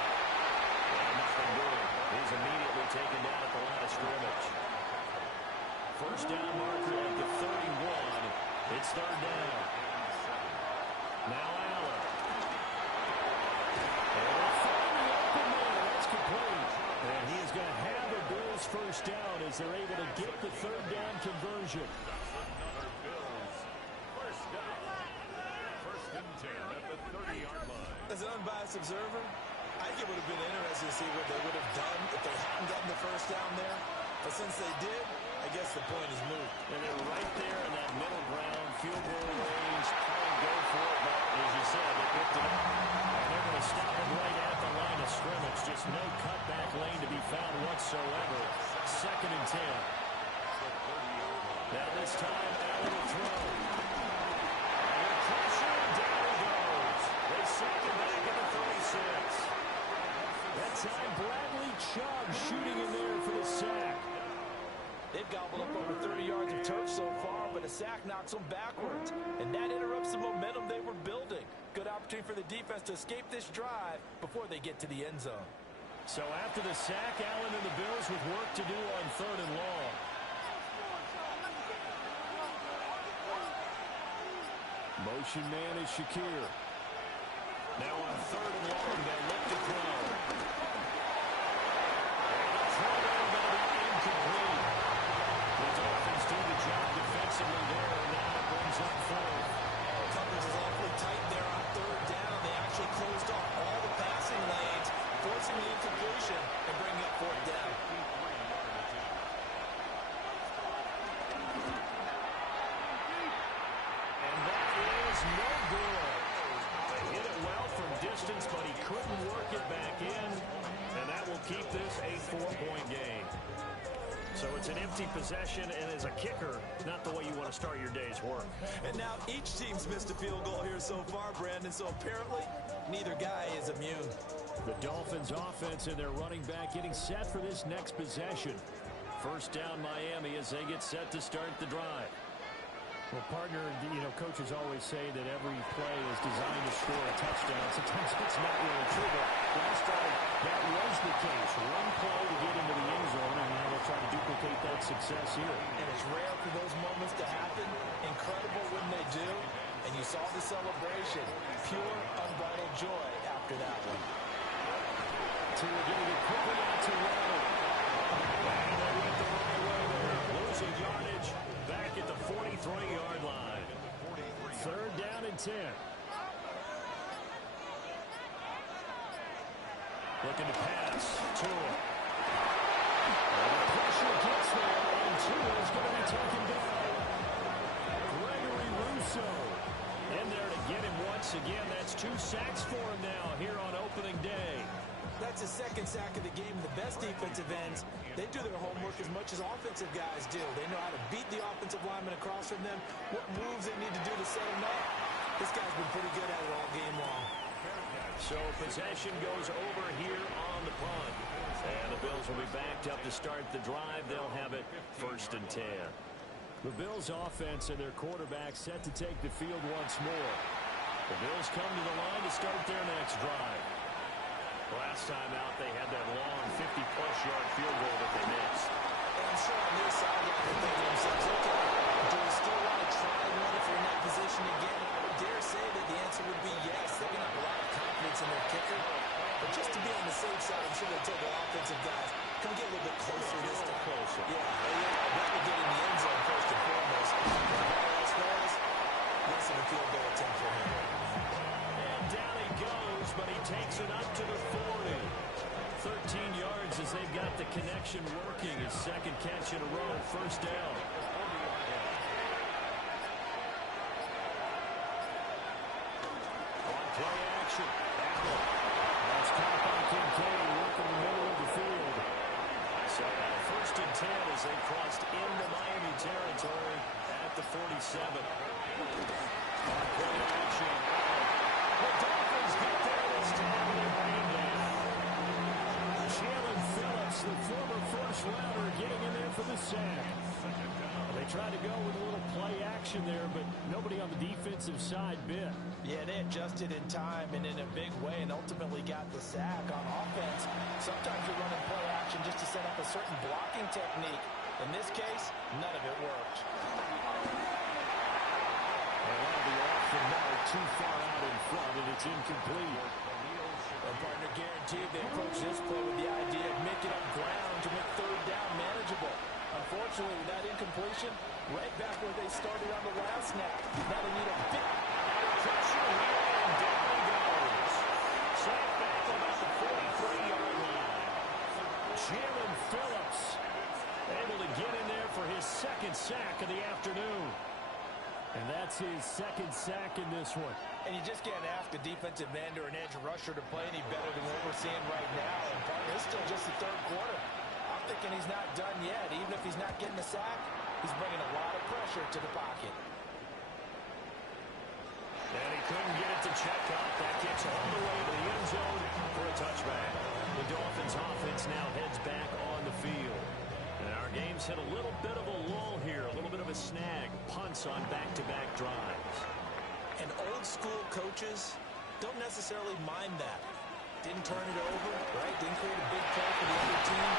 And nothing good. He's immediately taken down at the line of scrimmage. First down marker at the 31. It's third down. Now Allen. And they'll find the open man. That's complete. And he is going to have the Bills first down as they're able to get the third down conversion. Another Bills. First down. First and 10 at the 30-yard line. As an unbiased observer, I think it would have been interesting to see what they would have done if they hadn't gotten the first down there. But since they did, I guess the point is moot. And they're right there in that middle ground, field goal range, try and go for it, but as you said, they picked it up. And they're going to stop it right at the line of scrimmage. Just no cutback lane to be found whatsoever. Second and 10. Now this time, Allen will throw. And pressure, down he goes. They send him back at the 36. That time, Bradley Chubb shooting in there for the sack. They've gobbled up over 30 yards of turf so far, but a sack knocks them backwards. And that interrupts the momentum they were building. Good opportunity for the defense to escape this drive before they get to the end zone. So after the sack, Allen and the Bills with work to do on third and long. Motion man is Shakir. Now on third and long, they'll look to throw. And the throw going to be incomplete. The Dolphins do the job defensively there, and now it brings up fourth. Coverage is awfully tight there on third down. They actually closed off all the passing lanes, forcing the incompletion and bringing up fourth down. And that is no good. They hit it well from distance, but he couldn't work it back in, and that will keep this a 4-point game. So it's an empty possession, and as a kicker, not the way you want to start your day's work. And now each team's missed a field goal here so far, Brandon, so apparently neither guy is immune. The Dolphins offense and their running back getting set for this next possession. First down Miami as they get set to start the drive. Well, partner, coaches always say that every play is designed to score a touchdown. Sometimes it's not really true, but last time that was the case. One play to get into the end zone, and now they'll try to duplicate that success here. And it's rare for those moments to happen. Incredible when they do. And you saw the celebration. Pure, unbridled joy after that one. Tua getting it quickly out to Waddle. And they went the right way there. Losing yardage back at the 43-yard line. Third down and 10. Looking to pass. Tua. And the pressure gets there, and Tua is going to be taken down. Gregory Rousseau in there to get him once again. That's 2 sacks for him now here on opening day. That's his second sack of the game. The best defensive ends, they do their homework as much as offensive guys do. They know how to beat the offensive lineman across from them, what moves they need to do to set him up. This guy's been pretty good at it all game long. So possession goes over here on the punt. And the Bills will be backed up to start the drive. They'll have it 1st and 10. The Bills offense and their quarterback set to take the field once more. The Bills come to the line to start their next drive. Last time out, they had that long 50-plus yard field goal that they missed. And I'm sure on their sideline they're thinking to themselves, okay, do we still want to try one if we're in that position again? I would dare say that the answer would be yes. They're going to have a lot of confidence in their kicker. But just to be on the safe side, I'm sure they'll tell their offensive guys, come get a little bit closer this time. Closer. Yeah, that will get in the end zone first and foremost. If all else fails, less of a field goal attempt for him. And down he goes, but he takes it up to the 40. 13 yards as they've got the connection working. His second catch in a row, 1st down. On play action. That's caught by Kincaid working the middle of the field. So 1st and 10 as they crossed into Miami territory at the 47. On play action. The Dolphins get there this time with a rain down. Jalen Phillips, the former first-rounder, getting in there for the sack. They tried to go with a little play action there, but nobody on the defensive side bit. Yeah, they adjusted in time and in a big way and ultimately got the sack on offense. Sometimes you're running play action just to set up a certain blocking technique. In this case, none of it worked. And that'll be off the mark, too far out in front, and it's incomplete. And partner guaranteed they approach this play with the idea of making up ground to make 3rd down manageable. Unfortunately, with that incompletion, right back where they started on the last snap. Now they need a big Pressure here, and down he goes. Sacked back about the 43-yard line. Jalen Phillips able to get in there for his 2nd sack of the afternoon. And that's his 2nd sack in this one. And you just can't ask a defensive end or an edge rusher to play any better than what we're seeing right now. And partner, it's still just the 3rd quarter. I'm thinking he's not done yet. Even if he's not getting a sack, he's bringing a lot of pressure to the pocket. And he couldn't get it to check up. That gets all the way to the end zone for a touchback. The Dolphins offense now heads back on the field. And our game's hit a little bit of a lull here, a little bit of a snag. Punts on back-to-back drives. And old school coaches don't necessarily mind that. Didn't turn it over, right? Didn't create a big play for the other team.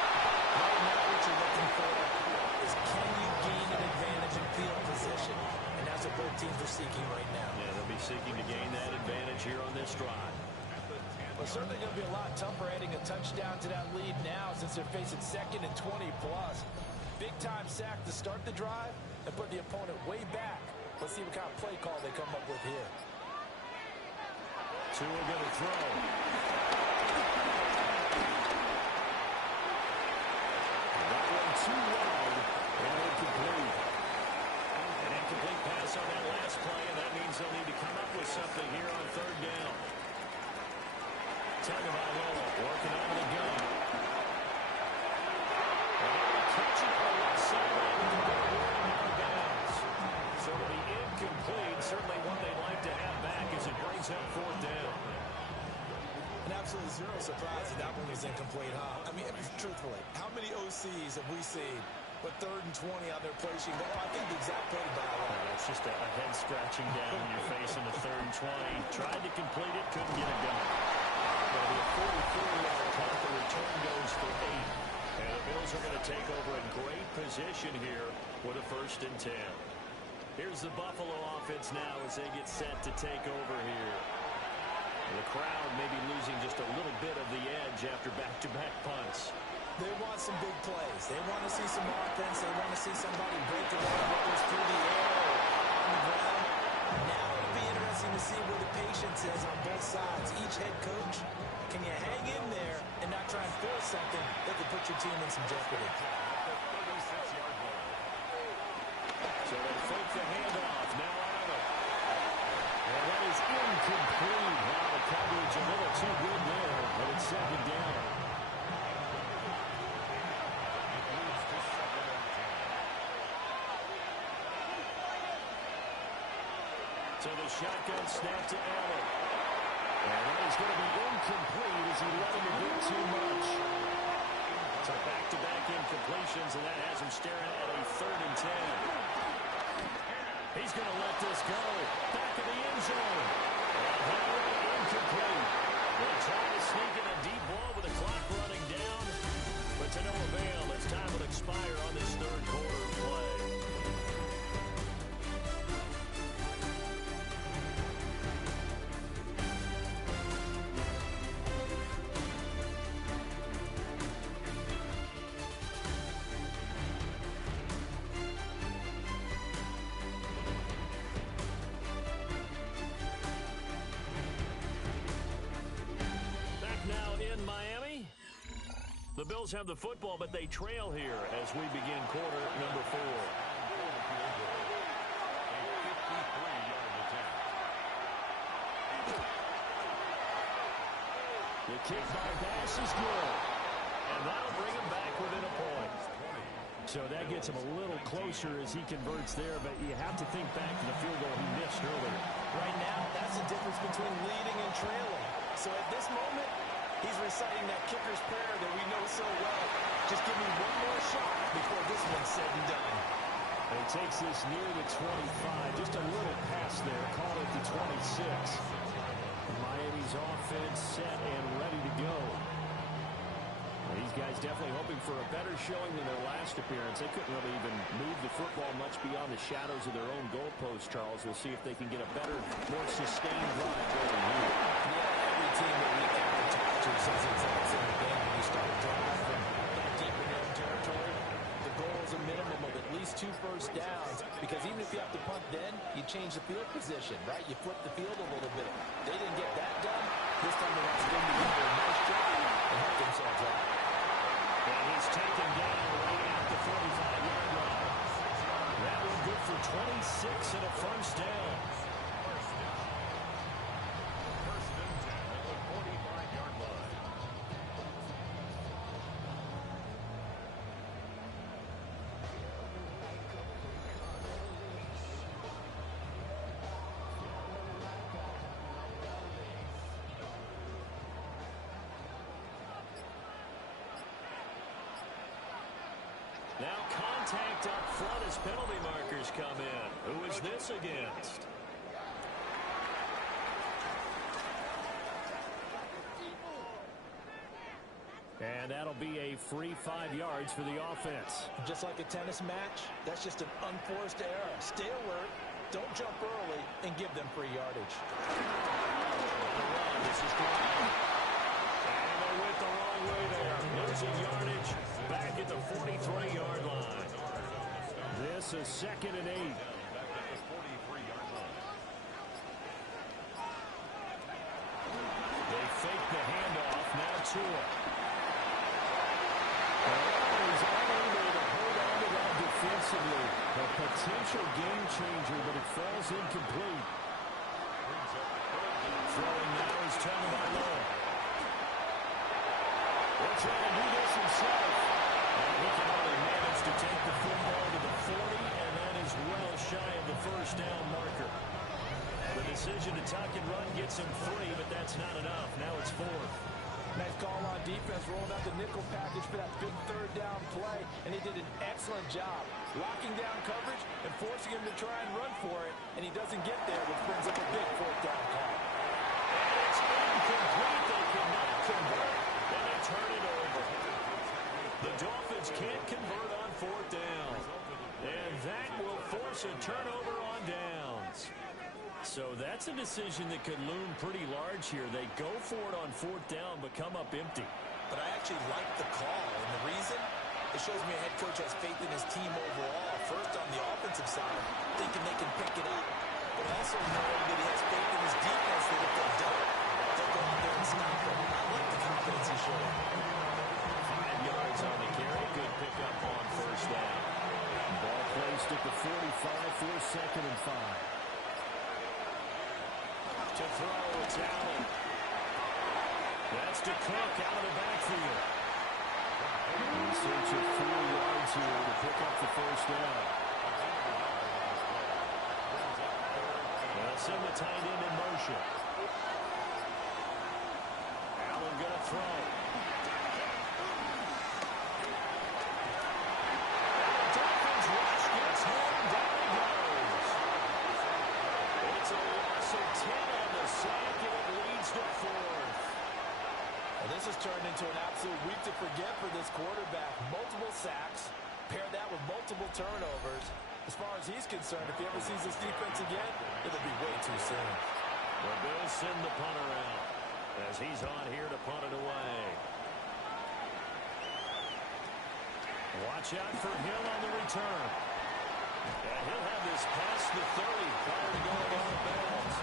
Right now what you're looking for is can you gain an advantage in field position? And that's what both teams are seeking right now. Yeah, they'll be seeking to gain that advantage here on this drive. Well, certainly going to be a lot tougher adding a touchdown to that lead now since they're facing 2nd and 20-plus. Big-time sack to start the drive and put the opponent way back. Let's see what kind of play call they come up with here. Tua going to throw. That one too long and incomplete. An incomplete pass on that last play, and that means they'll need to come up with something here on 3rd down. Tagovailoa working out of the gun. And they'll catch it on the left sideline with the ball rolling out of bounds. So it'll be incomplete. Certainly one they'd like to have back as it brings up 4th down. An absolute zero surprise that one was incomplete, huh? I mean, truthfully, how many OCs have we seen but 3rd and 20 on their play sheet? Well, I think the exact play, by the way. It's just a head scratching down when you're facing a 3rd and 20. Tried to complete it, couldn't get it done. It'll be a 44-yard punt. The return goes for 8. And the Bills are going to take over a great position here with a 1st and 10. Here's the Buffalo offense now as they get set to take over here. The crowd may be losing just a little bit of the edge after back-to-back punts. They want some big plays. They want to see some offense. They want to see somebody break away, whether it's through the air or on the ground. Now it'll be interesting to see where the patience is on both sides. Each head coach, can you hang in there and not try and force something that could put your team in some jeopardy? So they fake the handoff. Now Allen. And that is incomplete. Wow, the coverage a little too good there, but it's 2nd down. So the shotgun snap to Allen. And that is going to be incomplete as he let him a bit too much. So back-to-back incompletions, and that has him staring at a 3rd and 10. He's going to let this go. Back of the end zone. And incomplete. They try to sneak in a deep ball with the clock running down, but to no avail as time will expire on this 3rd quarter of play. The Bills have the football, but they trail here as we begin quarter number 4. The kick by Bass is good. And that'll bring him back within a point. So that gets him a little closer as he converts there, but you have to think back to the field goal he missed earlier. Right now, that's the difference between leading and trailing. So at this moment, he's reciting that kicker's prayer that we know so well. Just give me one more shot before this one's said and done. And he takes this near the 25. Just a little pass there. Call it the 26. Miami's offense set and ready to go. And these guys definitely hoping for a better showing than their last appearance. They couldn't really even move the football much beyond the shadows of their own goalpost, Charles. We'll see if they can get a better, more sustained drive going here. Yeah, every team that we ever talk to says it's in the game when you start a drive from deep in your own territory. The goal is a minimum of at least 2 first downs, because even if you have to punt then, you change the field position, right? You flip the field a little bit. They didn't get that done. This time they want to do a nice job and help themselves out. And he's taken down right at the 45-yard line. That was good for 26 and a first down. Now contact up front as penalty markers come in. Who is this against? And that'll be a free 5 yards for the offense. Just like a tennis match, that's just an unforced error. Stay alert, don't jump early, and give them free yardage. This is great. And they went the wrong way there. Losing yardage back at the 43-yard line. This is 2nd and 8. They fake the handoff. Now Tua. He's unable to hold on to that defensively. A potential game changer, but it falls incomplete. Throwing now is Tagovailoa. They're trying to do this himself. And he can only manage to take the football to the 40, and that is well shy of the first down marker. The decision to tuck and run gets him 3, but that's not enough. Now it's 4th. Nice call on defense, rolling out the nickel package for that big 3rd down play, and he did an excellent job locking down coverage and forcing him to try and run for it, and he doesn't get there, which brings up a big 4th down call. And it's incomplete. They cannot convert, and they turn it over. The Dolphins can't convert on 4th down, and that will force a turnover on downs. So that's a decision that could loom pretty large here. They go for it on 4th down, but come up empty. But I actually like the call, and the reason? It shows me a head coach has faith in his team overall. First on the offensive side, thinking they can pick it up. But also knowing that he has faith in his defense that if they don't, they'll go out there and stop them. I like the confidence he showed. 5 yards on the carry. Good pickup on 1st down. Ball placed at the 45 for 2nd and 5. To throw, it's Allen. That's to Cook out of the backfield. In search of 4 yards here to pick up the 1st down. They'll send the tight end in motion. throw. Dolphins rush gets him. Down he goes. It's a loss of 10 on the sack, and it leads to 4th. Well, this has turned into an absolute week to forget for this quarterback. Multiple sacks. Pair that with multiple turnovers. As far as he's concerned, if he ever sees this defense again, it'll be way too soon. The Bills send the punter out as he's on here to punt it away. Watch out for Hill on the return. And he'll have this past the 30 prior to going out of bounds.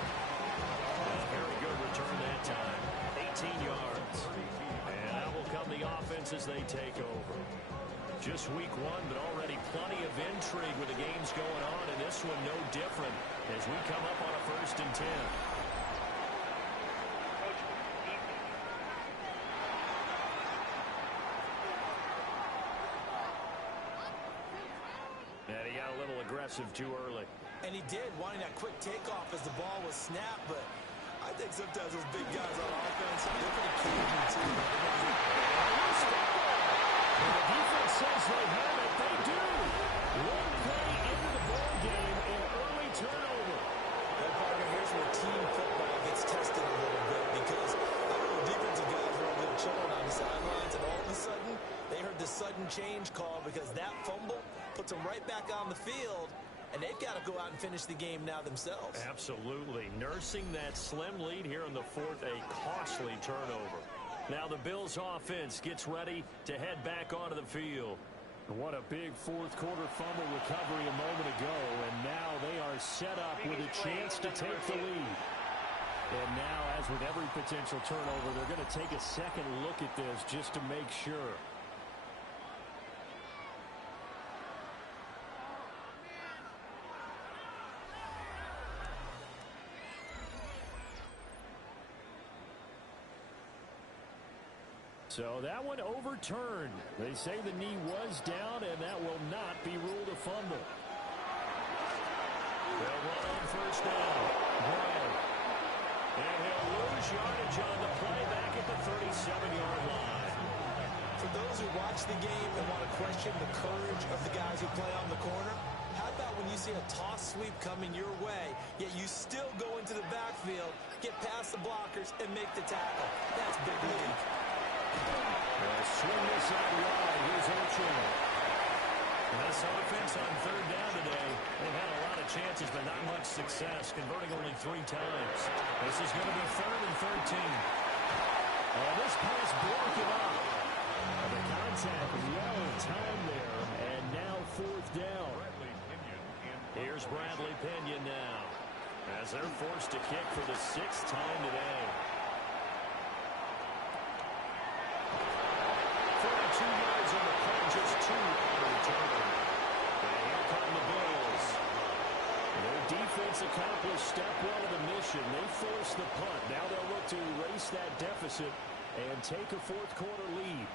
A very good return that time. 18 yards. And out will come the offense as they take over. Just week 1, but already plenty of intrigue with the games going on, and this one no different as we come up on a 1st and 10. And he got a little aggressive too early. And he did, wanting that quick takeoff as the ball was snapped, but I think sometimes those big guys on offense, they're pretty cagey too. And the defense says they have it. They do. One play into the ball game, an early turnover. Well, partner, here's where team football gets tested a little bit because I know the defensive guys were over there chilling on the sidelines, and all of a sudden, they heard the sudden change call because that fumble puts them right back on the field, and they've got to go out and finish the game now themselves. Absolutely. Nursing that slim lead here in the 4th, a costly turnover. Now the Bills offense gets ready to head back onto the field. What a big 4th quarter fumble recovery a moment ago, and now they are set up with a chance to take the lead. And now, as with every potential turnover, they're going to take a second look at this just to make sure. So that one overturned. They say the knee was down, and that will not be ruled a fumble. They'll run on 1st down. Brown. And he'll lose yardage on the play back at the 37-yard line. For those who watch the game and want to question the courage of the guys who play on the corner, how about when you see a toss sweep coming your way, yet you still go into the backfield, get past the blockers, and make the tackle? That's big league. Swing this out wide. Here's Ochoa. This offense on 3rd down today, they've had a lot of chances, but not much success, converting only 3 times. This is going to be 3rd and 13. This pass broken up. The contact well timed there, and now 4th down. Here's Bradley Pinion now, as they're forced to kick for the 6th time today. 42 yards on the play, just 2 on the return. And here come the Bills. Their defense accomplished step 1 of the mission. They forced the punt. Now they'll look to erase that deficit and take a 4th quarter lead.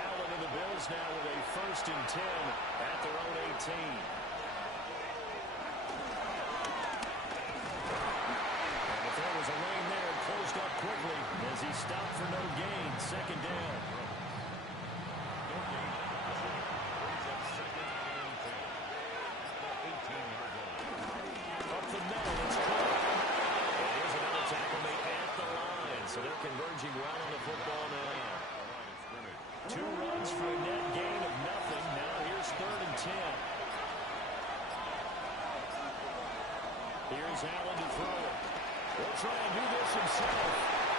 Allen and the Bills now with a 1st and 10 at their own 18. And if there was a lane there, it closed up quickly as he stopped for no gain. 2nd down. Up the middle, it's clear. And here's another tackle made at the line. So they're converging well on the football now. 2 runs for a net gain of nothing. Now here's 3rd and 10. Here's Allen to throw it. He'll try and do this himself.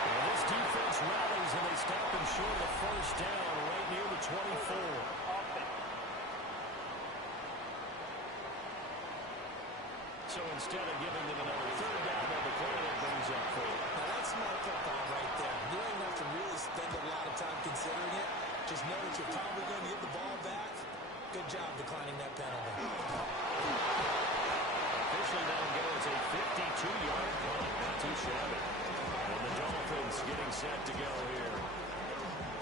And this defense rallies, and they stop him short of 1st down right near the 24. So instead of giving them another 3rd down, they'll declare that brings up 4. Now that's smart football right there. You don't even have to really spend a lot of time considering it. Just know that you're probably going to get the ball back. Good job declining that penalty. Officially now goes a 52-yard punt. Not too shabby. And the Dolphins getting set to go here.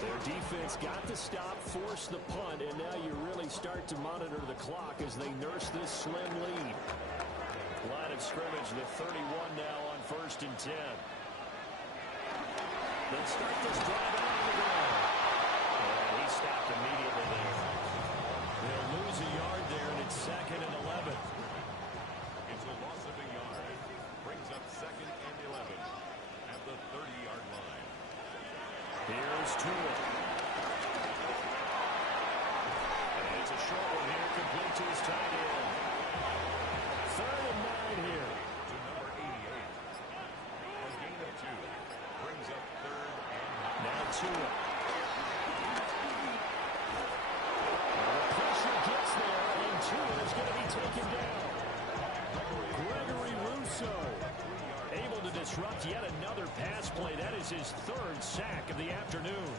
Their defense got the stop, forced the punt, and now you really start to monitor the clock as they nurse this slim lead. Line of scrimmage, the 31 now on 1st and 10. They'll start this drive out on the ground. And he stopped immediately there. They'll lose a yard there, and it's 2nd and 11. It's a loss of a yard. Brings up 2nd and 11 at the 30-yard line. Here's Tua. And it's a short one here, complete to his tight end. 3rd and 9 here. To number 88. A gain of 2. Brings up 3rd and 9. Now Tua. The pressure gets there, and Tua is going to be taken down. Gregory Rousseau able to disrupt yet another pass play. That is his 3rd sack of the afternoon.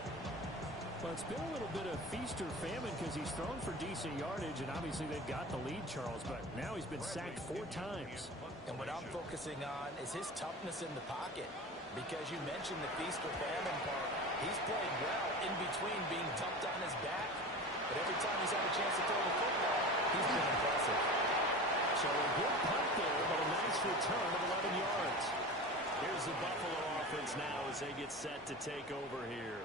Well, it's been a little bit of feast or famine because he's thrown for decent yardage, and obviously they've got the lead, Charles, but now he's been sacked 4 times. And what I'm focusing on is his toughness in the pocket. Because you mentioned the feast or famine part. He's played well in between being dumped on his back. But every time he's had a chance to throw the football, he's been impressive. So a good punt there, but a nice return of 11 yards. Here's the Buffalo offense now as they get set to take over here.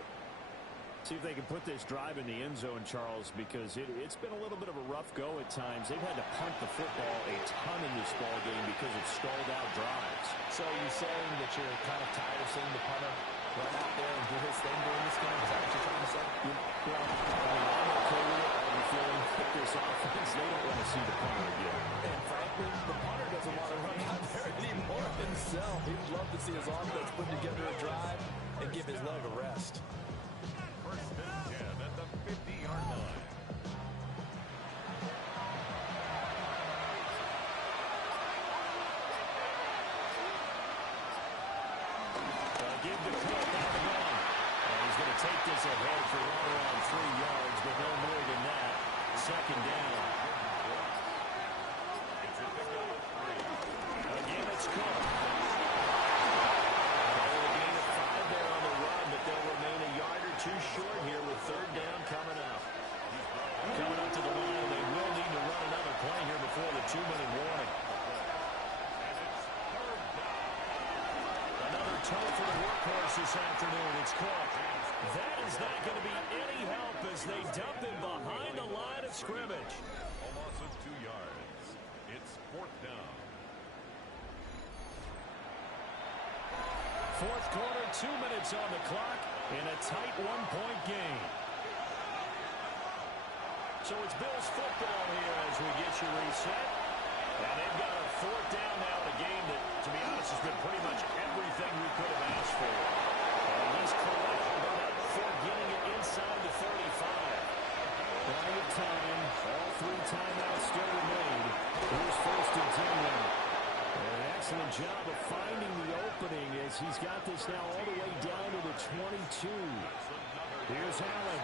See if they can put this drive in the end zone, Charles, because it's been a little bit of a rough go at times. They've had to punt the football a ton in this ball game because of stalled out drives. So you're saying that you're kind of tired of seeing the punter run out there and do his thing during this game? Is that what you're trying to say? Well, I'm okay with it. I'm feeling that this offense, they don't want to see the punter again. And frankly, the punter doesn't want to run out there anymore himself. He'd love to see his offense put together a drive and give his leg a rest. 1st and 10 at the 50-yard line. Give the Cook out the gun. And he's going to take this ahead for right around 3 yards, but no more than that. 2nd down. Again, it's Cook. They'll gain a 5 there on the run, but they'll remain a yard or 2 short here with 3rd down coming up. Coming up to the line, they will need to run another play here before the 2-minute warning. Another toe for the workhorse this afternoon. It's Cook. That is not going to be any help as they dump him behind the line of scrimmage. A loss of 2 yards. It's 4th down. 4th quarter, 2 minutes on the clock in a tight 1-point game. So it's Bills football here as we get you reset. And they've got a 4th down now in a game that, to be honest, has been pretty much everything we could have asked for. And he's corralled for getting it inside the 35. Plenty of time. All 3 timeouts still remain. Here's 1st and 10 now. An excellent job of finding the opening as he's got this now all the way down to the 22. Here's Allen.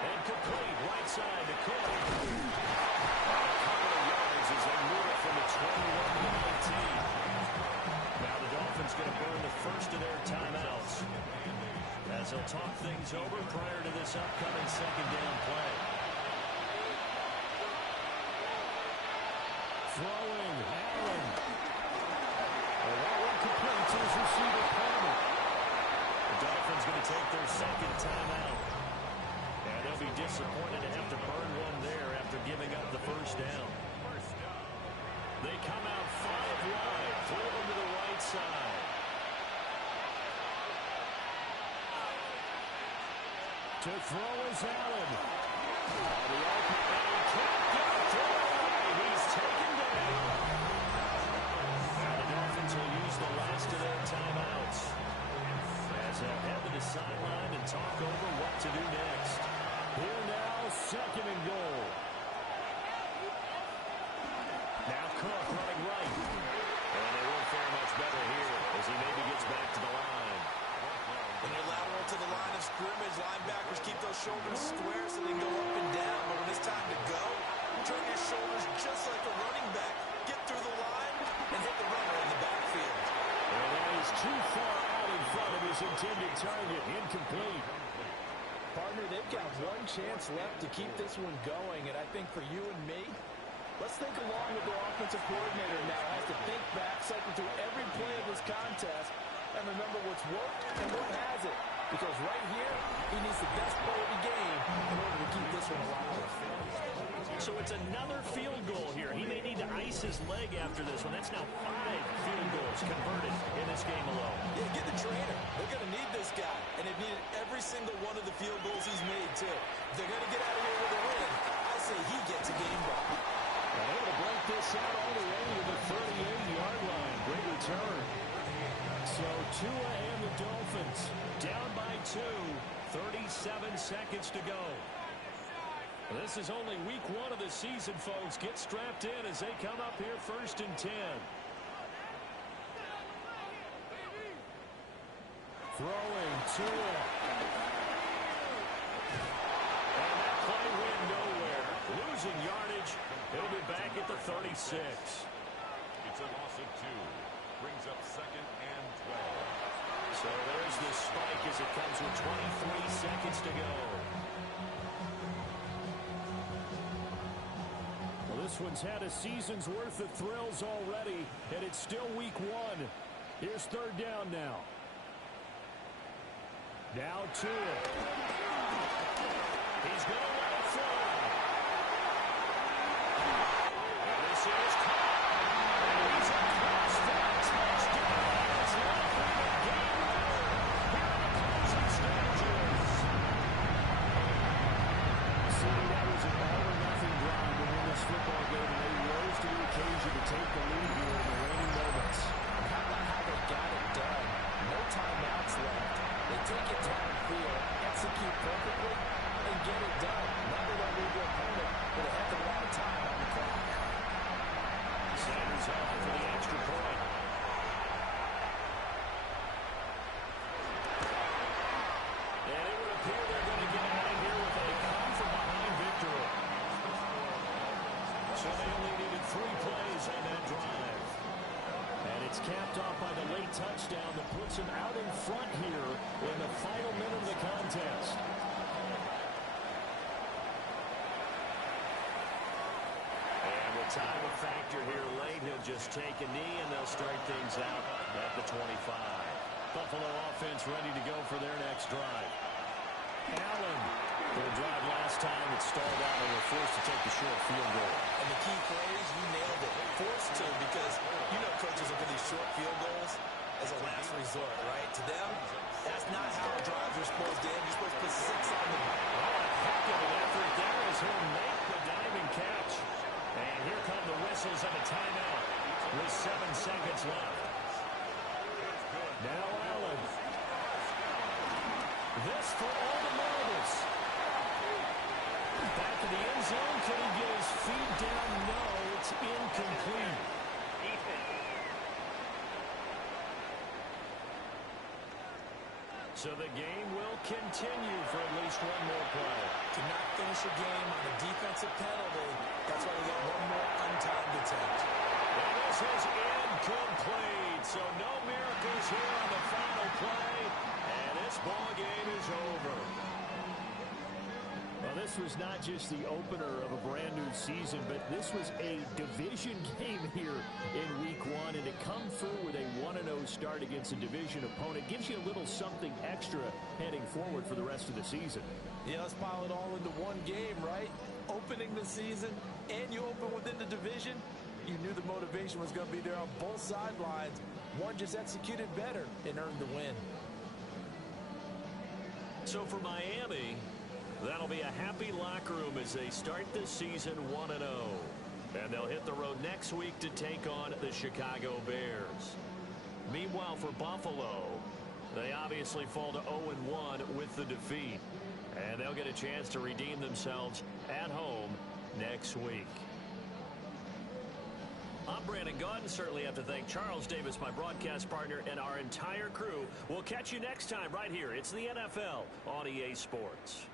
And complete right side to Cook. And a couple of yards as they move it from the 21 to the 19. Now the Dolphins going to burn the first of their timeouts as they'll talk things over prior to this upcoming 2nd down play. Throwing, Allen. And that one complete to his receiver, Palmer. The Dolphins going to take their 2nd timeout. And they'll be disappointed to have to burn one there after giving up the 1st down. They come out 5 wide, throw them to the right side. To throw is Allen. The open, and he can't get it through. He's taken down. Now the Dolphins will use the last of their timeouts as they'll head to the sideline and talk over what to do next. Here now, 2nd and goal. Now Cook running right. And they won't fare much better here as he maybe gets back to the line. When you're lateral to the line of scrimmage, linebackers keep those shoulders square so they can go up and down. But when it's time to go, turn your shoulders just like a running back. Get through the line and hit the runner in the backfield. And that is too far out in front of his intended target. Incomplete. Partner, they've got one chance left to keep this one going. And I think for you and me, Let's think along with the offensive coordinator now. Has to think back, cycle through every play of this contest, and remember what's worked and what hasn't. Because right here, he needs the best play of the game in order to keep this one alive. So it's another field goal here. He may need to ice his leg after this one. That's now 5 field goals converted in this game alone. Yeah, get the trainer. They're going to need this guy. And they've needed every single one of the field goals he's made, too. If they're going to get out of here with a win, I say he gets a game ball. And able to break this out all the way to the 38-yard line. Great return. So Tua and the Dolphins down by 2. 37 seconds to go. This is only week 1 of the season, folks. Get strapped in as they come up here 1st and 10. Throwing Tua. And that play went nowhere. Losing yardage. He'll be back at the 36. It's a loss of 2. Brings up 2nd and 12. So there's the spike as it comes with 23 seconds to go. Well, this one's had a season's worth of thrills already, and it's still week 1. Here's 3rd down now. Now Tua. He's going to let it fly. And this is caught. And he's across that touchdown. It's likely the game winner here in the closing stages. See, that was an all-or-nothing drive to win this football game, and they rose to the occasion to take the lead here in the waning moments. How about how they got it done? No timeouts left. They take it downfield, execute perfectly, and get it done. Never going to leave their opponent with a heck of a lot of time on the clock. Sanders off for the extra point. And it would appear they're going to get out of here with a come-from-behind victory. So they only needed 3 plays on that drive. And it's capped off by the late touchdown that puts him out in front here in the final minute of the contest. And with time a factor here late, he'll just take a knee and they'll strike things out at the 25. Buffalo offense ready to go for their next drive. Allen for the drive last time. It stalled out and they were forced to take the short field goal. And the key phrase, you nailed it. Forced to, because you know coaches look at these short field goals as a last resort, right? To them, that's not how drives are supposed to end. You're supposed to put 6 on the board. What a heck of an effort there as he'll make the diving catch. And here come the whistles of a timeout with 7 seconds left. Now Allen. This for all the marbles. Back to the end zone. Can he get his feet down? No, it's incomplete. So the game will continue for at least 1 more play. To not finish a game on a defensive penalty, that's why we get 1 more untimed attempt. And this is incomplete. So no miracles here on the final play. And this ball game is over. Well, this was not just the opener of a brand new season, but this was a division game here in week 1. And to come through with a 1-0 start against a division opponent gives you a little something extra heading forward for the rest of the season. Yeah, let's pile it all into one game, right? Opening the season, and you open within the division. You knew the motivation was going to be there on both sidelines. One just executed better and earned the win. So for Miami, that'll be a happy locker room as they start this season 1-0. And they'll hit the road next week to take on the Chicago Bears. Meanwhile, for Buffalo, they obviously fall to 0-1 with the defeat. And they'll get a chance to redeem themselves at home next week. I'm Brandon Gaudin. Certainly have to thank Charles Davis, my broadcast partner, and our entire crew. We'll catch you next time right here. It's the NFL on EA Sports.